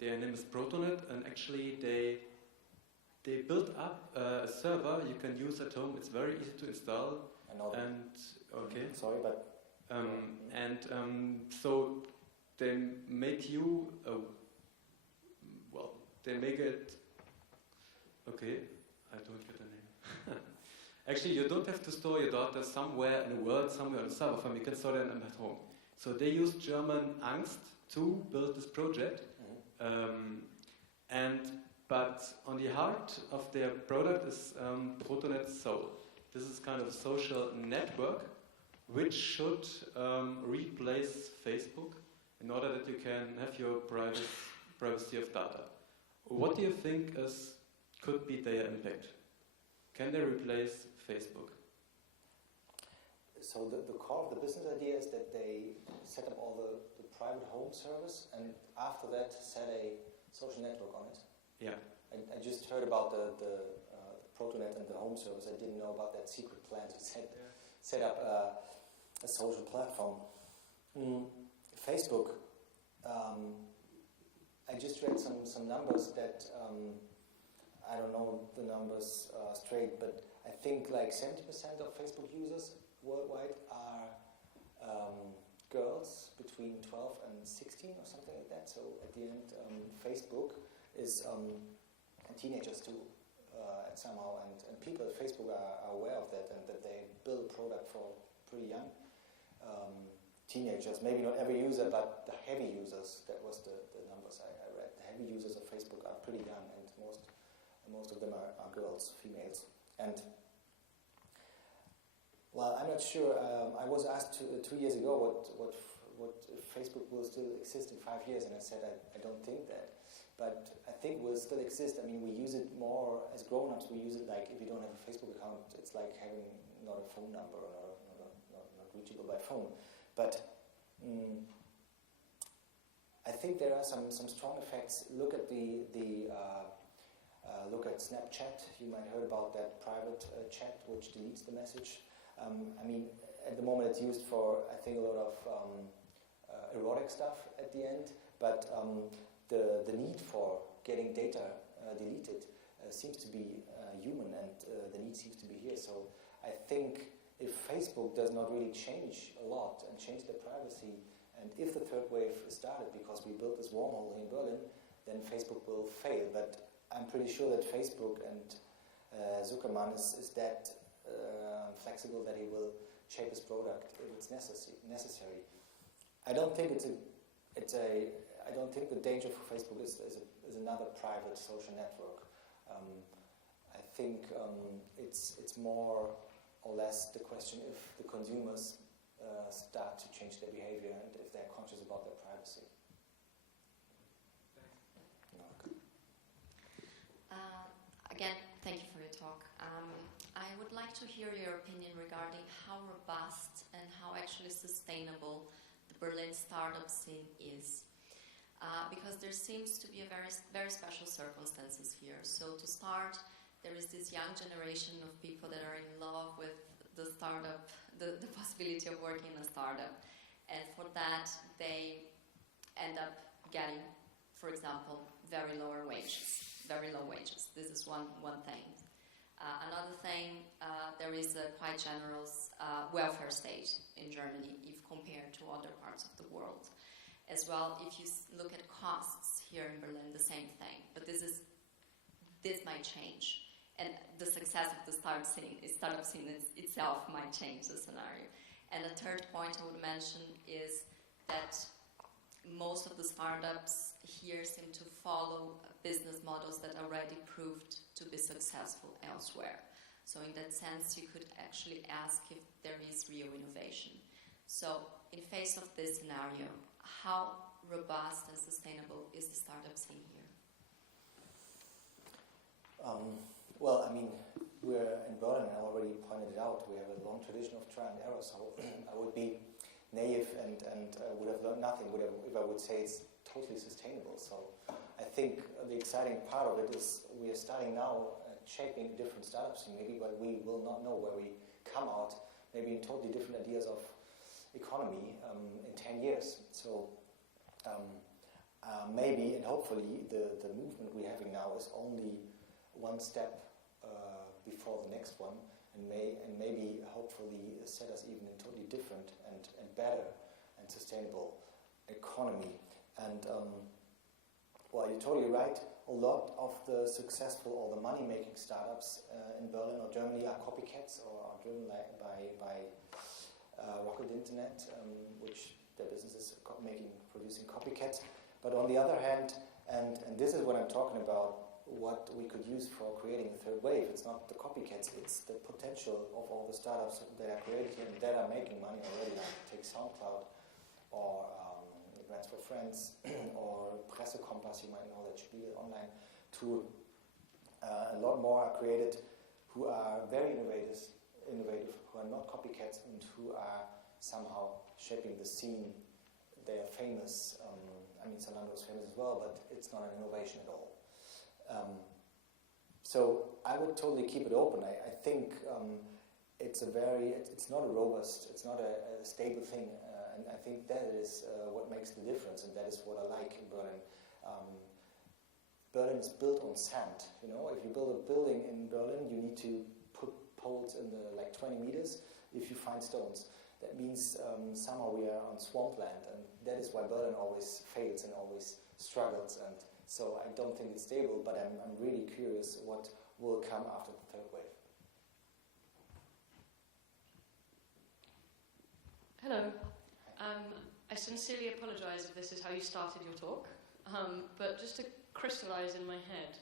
Their name is Protonet, and actually they built up a server you can use at home. It's very easy to install. I know that. And okay. Sorry, but so they make you they make it. Okay, I don't get the name. Actually, you don't have to store your data somewhere in the world, somewhere on a server farm. You can store them at home. So they use German Angst to build this project. But on the heart of their product is Protonet Soul. This is kind of a social network which should replace Facebook in order that you can have your privacy of data. What do you think could be their impact? Can they replace Facebook? So the core of the business idea is that they set up all the private home service, and after that set a social network on it. Yeah. I just heard about the Protonet and the home service. I didn't know about that secret plan to set up a social platform. Facebook, I just read some numbers that, I don't know the numbers straight, but I think like 70% of Facebook users worldwide are girls between 12 and 16 or something like that. So at the end, Facebook is teenagers too, somehow, and people at Facebook are aware of that, and that they build a product for pretty young teenagers. Maybe not every user, but the heavy users. That was the numbers I read. The heavy users of Facebook are pretty young, and most of them are girls, females. And well, I'm not sure. I was asked 2 years ago what if Facebook will still exist in 5 years, and I said I don't think that. but I think will still exist. I mean, we use it more as grown-ups. We use it like if you don't have a Facebook account, it's like having not a phone number or not reachable by phone. But I think there are some strong effects. Look at look at Snapchat. You might have heard about that private chat which deletes the message. I mean, at the moment it's used for, I think, a lot of erotic stuff at the end, but the need for getting data deleted seems to be human, and the need seems to be here. So I think if Facebook does not really change a lot and change their privacy, and if the third wave started because we built this wormhole in Berlin, then Facebook will fail. But I'm pretty sure that Facebook and Zuckerman is that flexible that he will shape his product if it's necessary. I don't think I don't think the danger for Facebook is another private social network. I think it's more or less the question if the consumers start to change their behavior and if they're conscious about their privacy. Again, thank you for your talk. I would like to hear your opinion regarding how robust and how actually sustainable the Berlin startup scene is. Because there seems to be a very special circumstances here. So to start, there is this young generation of people that are in love with the startup, the possibility of working in a startup. And for that, they end up getting, for example, very low wages. This is one thing. Another thing, there is a quite generous welfare state in Germany if compared to other parts of the world. As well, if you look at costs here in Berlin, the same thing. But this might change. And the success of the startup scene itself might change the scenario. And the third point I would mention is that most of the startups here seem to follow business models that are already proved to be successful elsewhere. So in that sense, you could actually ask if there is real innovation. So in face of this scenario, how robust and sustainable is the startup scene here? Well, I mean, we're in Berlin, I already pointed it out, we have a long tradition of trial and error, so I would be naive and would have learned nothing if I would say it's totally sustainable. So I think the exciting part of it is we are starting now shaping different startups, maybe, but we will not know where we come out, maybe in totally different ideas of economy in 10 years. So maybe and hopefully the movement we're having now is only one step before the next one, and maybe hopefully set us even in totally different and better and sustainable economy. And well, you're totally right. A lot of the successful or the money-making startups in Berlin or Germany are copycats or are driven by Rocket Internet, which their business is producing copycats. But on the other hand, and this is what I'm talking about, what we could use for creating the third wave. It's not the copycats, it's the potential of all the startups that are created here and that are making money already, like take SoundCloud or Brands for Friends or Pressekompass, you might know that Spiegel online tool. A lot more are created who are very innovative, who are not copycats and who are somehow shaping the scene. They are famous. I mean, Zalando is famous as well, but it's not an innovation at all. So I would totally keep it open. I think it's not a robust, it's not a stable thing, and I think that is what makes the difference, and that is what I like in Berlin. Berlin is built on sand. You know, if you build a building in Berlin, you need to put poles in the 20 meters. If you find stones, that means somehow we are on swampland, and that is why Berlin always fails and always struggles. And so I don't think it's stable, but I'm really curious what will come after the third wave. Hello. I sincerely apologise if this is how you started your talk, but just to crystallise in my head,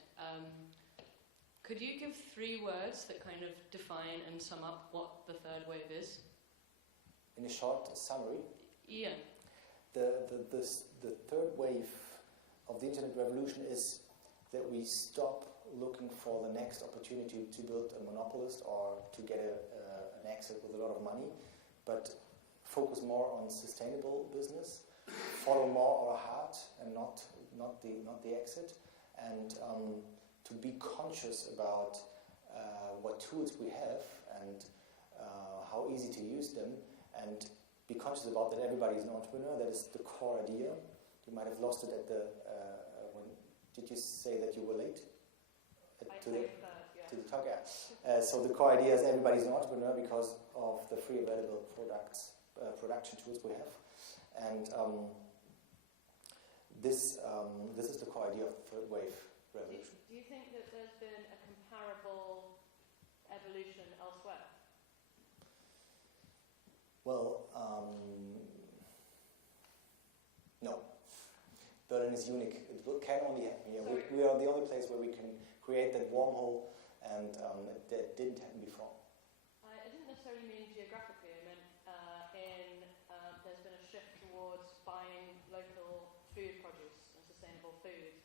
could you give 3 words that kind of define and sum up what the third wave is? In a short summary? Yeah. The third wave of the internet revolution is that we stop looking for the next opportunity to build a monopolist or to get an exit with a lot of money, but focus more on sustainable business, follow more our heart and not the exit, and to be conscious about what tools we have and how easy to use them, and be conscious about that everybody is an entrepreneur. That is the core idea. You might have lost it at the did you say that you were late? To the talk, yeah. So the core idea is everybody's an entrepreneur because of the free available production tools we have, and this is the core idea of the third wave revolution. Do you think that there's been a comparable evolution elsewhere? Well, no. Berlin is unique. It can only happen here. We are the only place where we can create that wormhole, and that didn't happen before. I didn't necessarily mean geographically. I meant there's been a shift towards buying local food produce and sustainable food.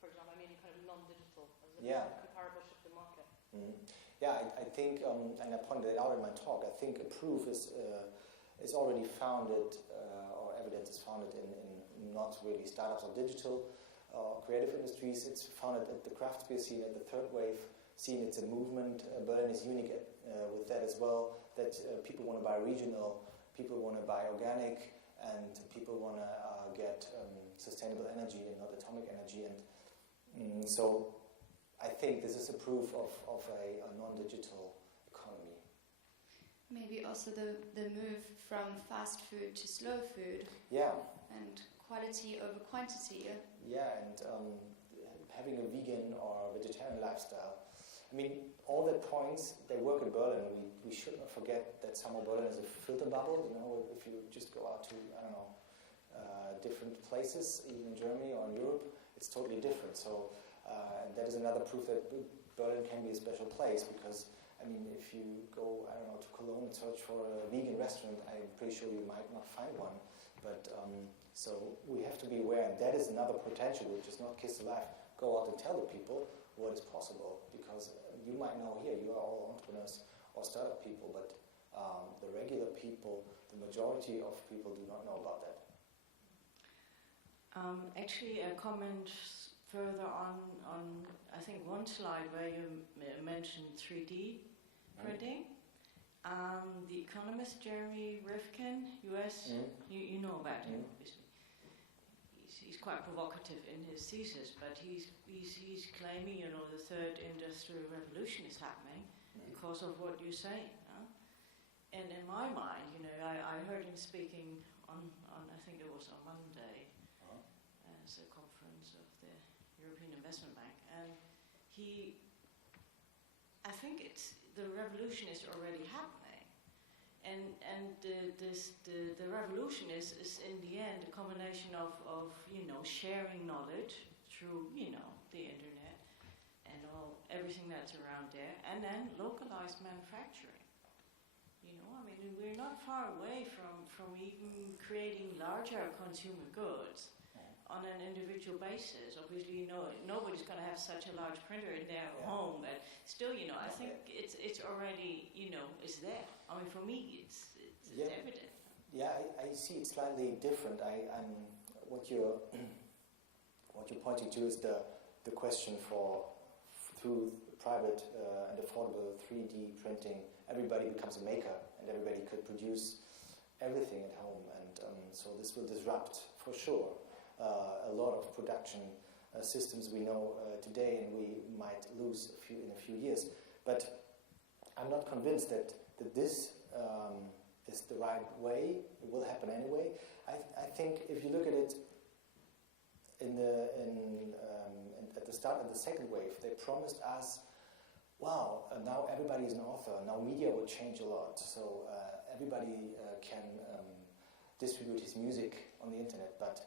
For example, I mean kind of non-digital, as a comparable shift in market. Mm-hmm. Yeah, I think, and I pointed it out in my talk, I think a proof is already founded, or evidence is founded in not really startups or digital creative industries. It's founded at the craft beer scene, at the third wave scene. It's a movement. Berlin is unique with that as well, that people want to buy regional, people want to buy organic, and people want to get sustainable energy and not atomic energy. And so I think this is a proof of a non-digital economy. Maybe also the move from fast food to slow food. Yeah. And quality over quantity. Yeah, and having a vegan or vegetarian lifestyle. I mean, all the points, they work in Berlin. We should not forget that somehow Berlin is a filter bubble. You know, if you just go out to, I don't know, different places, even in Germany or in Europe, it's totally different. So, and that is another proof that Berlin can be a special place, because, I mean, if you go, I don't know, to Cologne and search for a vegan restaurant, I'm pretty sure you might not find one. But, so we have to be aware, and that is another potential, which is not kiss alive. Go out and tell the people what is possible, because you might know here, you are all entrepreneurs or startup people, but the regular people, the majority of people do not know about that. Actually, a comment further on I think one slide where you mentioned 3D printing. The economist Jeremy Rifkin, US, you know about him, obviously. He's quite provocative in his thesis, but he's claiming, you know, the third industrial revolution is happening because of what you say. And in my mind, you know, I heard him speaking on I think it was on Monday, as a conference of the European Investment Bank, and I think the revolution is already happening. And the revolution is in the end a combination of you know, sharing knowledge through, you know, the internet and everything that's around there, and then localized manufacturing. You know, I mean, we're not far away from even creating larger consumer goods on an individual basis. Obviously, you know, nobody's going to have such a large printer in their home, but still, you know, I think it's already, you know, it's there. I mean, for me, it's evident. Yeah, I see it slightly different. What you're pointing to is the question for through private and affordable 3D printing, everybody becomes a maker, and everybody could produce everything at home, and so this will disrupt for sure a lot of production systems we know today, and we might lose in a few years. But I'm not convinced that this is the right way. It will happen anyway. I think if you look at it at the start of the second wave, they promised us, wow, now everybody is an author. Now media will change a lot. So everybody can distribute his music on the internet. But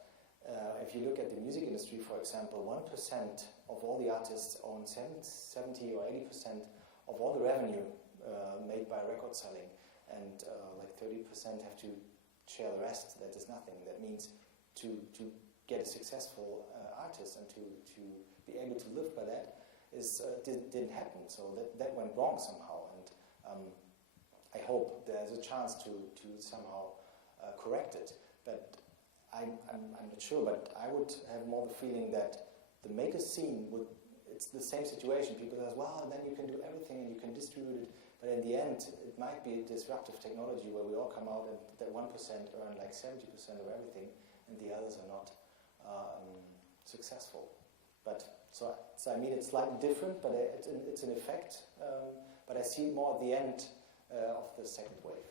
if you look at the music industry, for example, 1% of all the artists own 70 or 80% of all the revenue made by record selling, and like 30% have to share the rest. That is nothing. That means to get a successful artist and to be able to live by that didn't happen. So that went wrong somehow, and I hope there's a chance to somehow correct it. But I'm not sure. But I would have more the feeling that the maker scene it's the same situation. People say, well, then you can do everything and you can distribute it. But in the end, it might be a disruptive technology where we all come out and that 1% earn like 70% of everything, and the others are not successful. But so I mean, it's slightly different, but it's an effect. But I see more at the end of the second wave.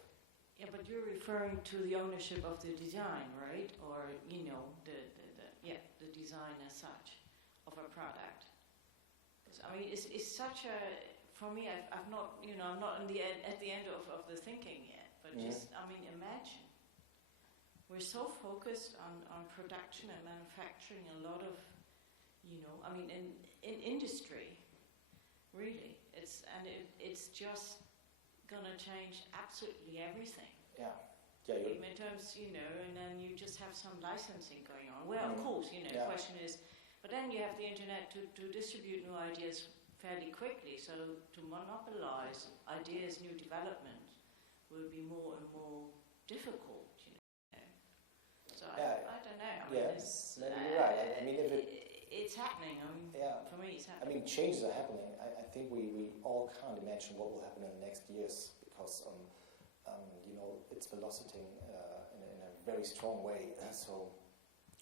Yeah, but you're referring to the ownership of the design, right? Or the design as such of a product. Because I mean, it's such a, for me, I've not, I'm not at the end of the thinking yet. But just, I mean, imagine we're so focused on production and manufacturing. A lot of, I mean, in industry, really, it's just gonna change absolutely everything. Yeah. In terms, and then you just have some licensing going on. Well, of course, the question is, but then you have the internet to distribute new ideas fairly quickly. So to monopolize ideas, new development, will be more and more difficult. So I don't know. I mean, maybe you're right. I mean, it's happening. I mean, for me, it's happening. I mean, changes are happening. I think we all can't imagine what will happen in the next years because, it's velocity in a very strong way. So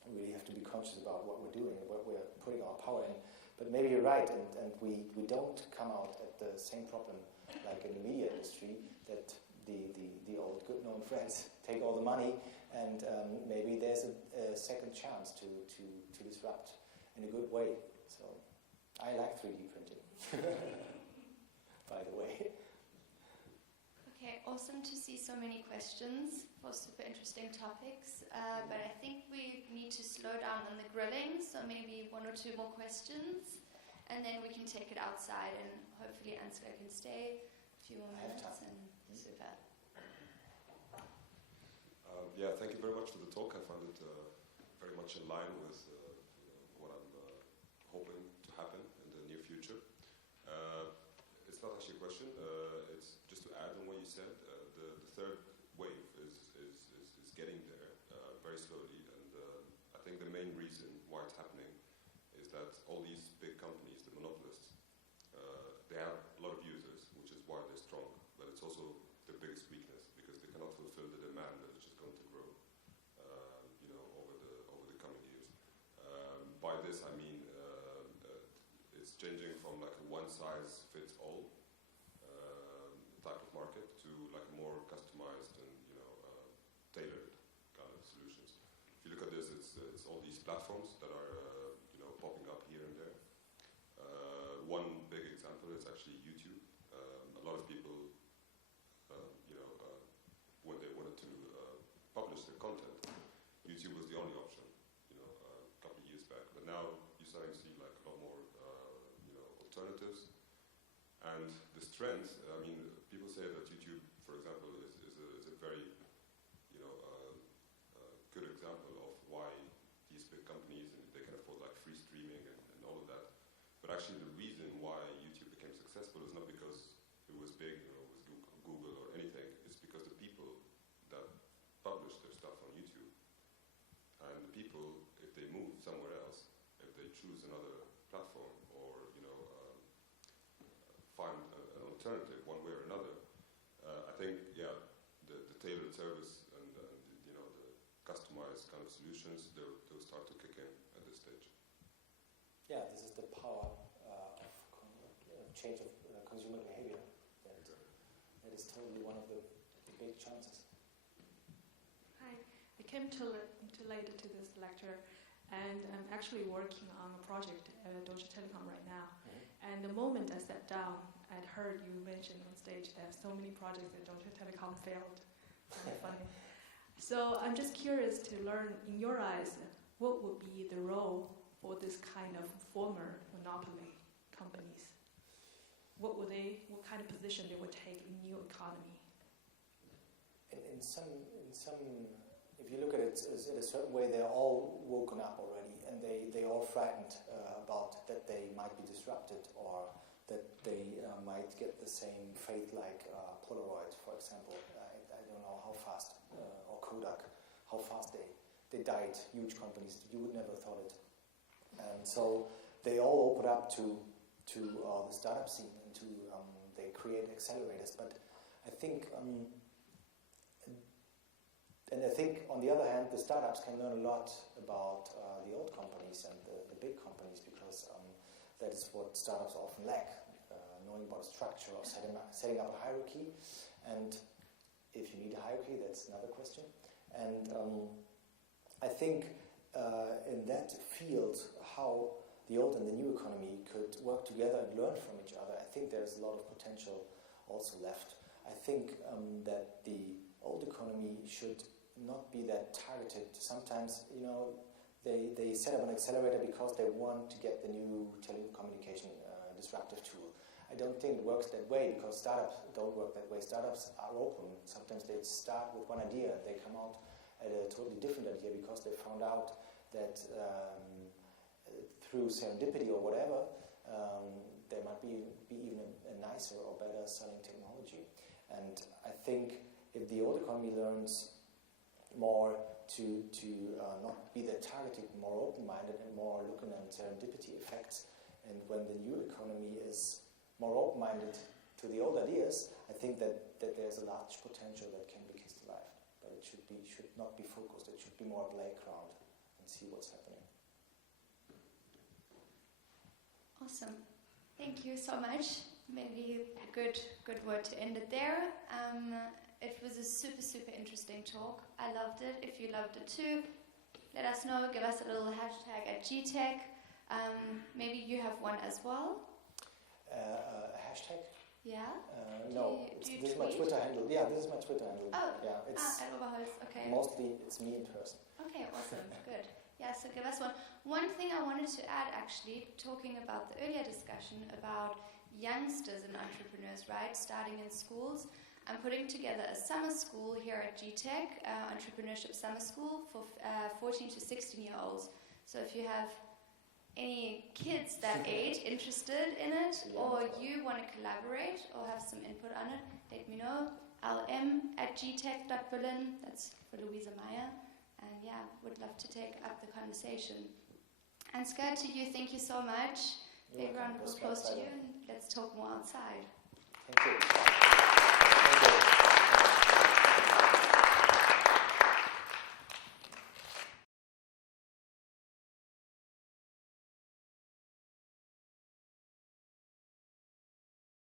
we really have to be conscious about what we're doing, what we're putting our power in. But maybe you're right, and we don't come out at the same problem like in the media industry, that the old good-known friends take all the money, and maybe there's a second chance to disrupt in a good way. So I like 3D printing, by the way. Okay, awesome to see so many questions for super interesting topics, but I think we need to slow down on the grilling, so maybe 1 or 2 more questions, and then we can take it outside, and hopefully Ansgar can stay a few more minutes. Super. Thank you very much for the talk. I found it very much in line with what I'm hoping to happen in the near future. It's not actually a question. It's just to add on what you said. The third wave is getting there very slowly, and I think the main reason why it's happening is that all these big companies, the monopolists, they have a lot of users, which is why they're strong. But it's also their biggest weakness because they cannot fulfill the demand that is just going to grow, over the coming years. By this I mean it's changing from like a one-size-fits-all type of market to like more customized and tailored kind of solutions. If you look at this, it's all these platforms that are popping up here and there. One big example is actually YouTube. A lot of people, when they wanted to publish their content, YouTube was the only option, a couple of years back. But now you're starting to see like a lot more, alternatives. And the strength, I mean, people say that YouTube, for example, is a very, good example of why these big companies, and they can afford like free streaming and all of that. But actually the reason why YouTube became successful is not because it was big, it was Google or anything. It's because the people that publish their stuff on YouTube, and the people, if they move somewhere else, if they choose another platform or find an alternative one way or another, I think the tailored service and the customized kind of solutions, they'll start to kick in at this stage. Yeah, this is the power of change of consumer behavior. That is totally one of the big chances. Hi, I came too late to this lecture, and I'm actually working on a project at Deutsche Telekom right now. And the moment I sat down, I'd heard you mention on stage that so many projects at Deutsche Telekom failed. Very funny. So I'm just curious to learn, in your eyes, what would be the role for this kind of former monopoly companies? What kind of position they would take in new economy? In some if you look at it in a certain way, they're all woken up already, and they're all frightened about that they might be disrupted, or that they might get the same fate like Polaroid, for example. I don't know how fast, or Kodak, how fast they died, huge companies. You would never thought it. And so they all open up to the startup scene, and they create accelerators. But I think, and I think on the other hand, the startups can learn a lot about the old companies and the big companies, because that is what startups often lack, knowing about a structure or setting up a hierarchy. And if you need a hierarchy, that's another question. And I think in that field, how the old and the new economy could work together and learn from each other, I think there's a lot of potential also left. I think that the old economy should not be that targeted. Sometimes, they set up an accelerator because they want to get the new telecommunication disruptive tool. I don't think it works that way, because startups don't work that way. Startups are open. Sometimes they start with one idea, they come out at a totally different idea because they found out that through serendipity or whatever, there might be even a nicer or better selling technology. And I think if the old economy learns more to not be that targeted, more open-minded, and more looking at serendipity effects, and when the new economy is more open-minded to the old ideas, I think that there's a large potential that can be kissed alive. But it should not be focused. It should be more playground and see what's happening. Awesome. Thank you so much. Maybe a good word to end it there. It was a super, super interesting talk. I loved it. If you loved it too, let us know. Give us a little hashtag at GTEC. Maybe you have one as well. A hashtag? Yeah. No, this is my Twitter handle. Yeah, this is my Twitter handle. Oh, yeah, it's at Oberholz. Okay. Mostly it's me in person. Okay, awesome. Good. Yeah, so give us one. One thing I wanted to add, actually, talking about the earlier discussion about youngsters and entrepreneurs, right, starting in schools. I'm putting together a summer school here at GTEC, Entrepreneurship Summer School for 14 to 16-year-olds. So if you have any kids that age interested in it, or you want to collaborate or have some input on it, let me know. lm@gtech.berlin, that's for Louisa Meyer. And yeah, would love to take up the conversation. Ansgar, to you, thank you so much. Big round of applause to you, and let's talk more outside. Thank you.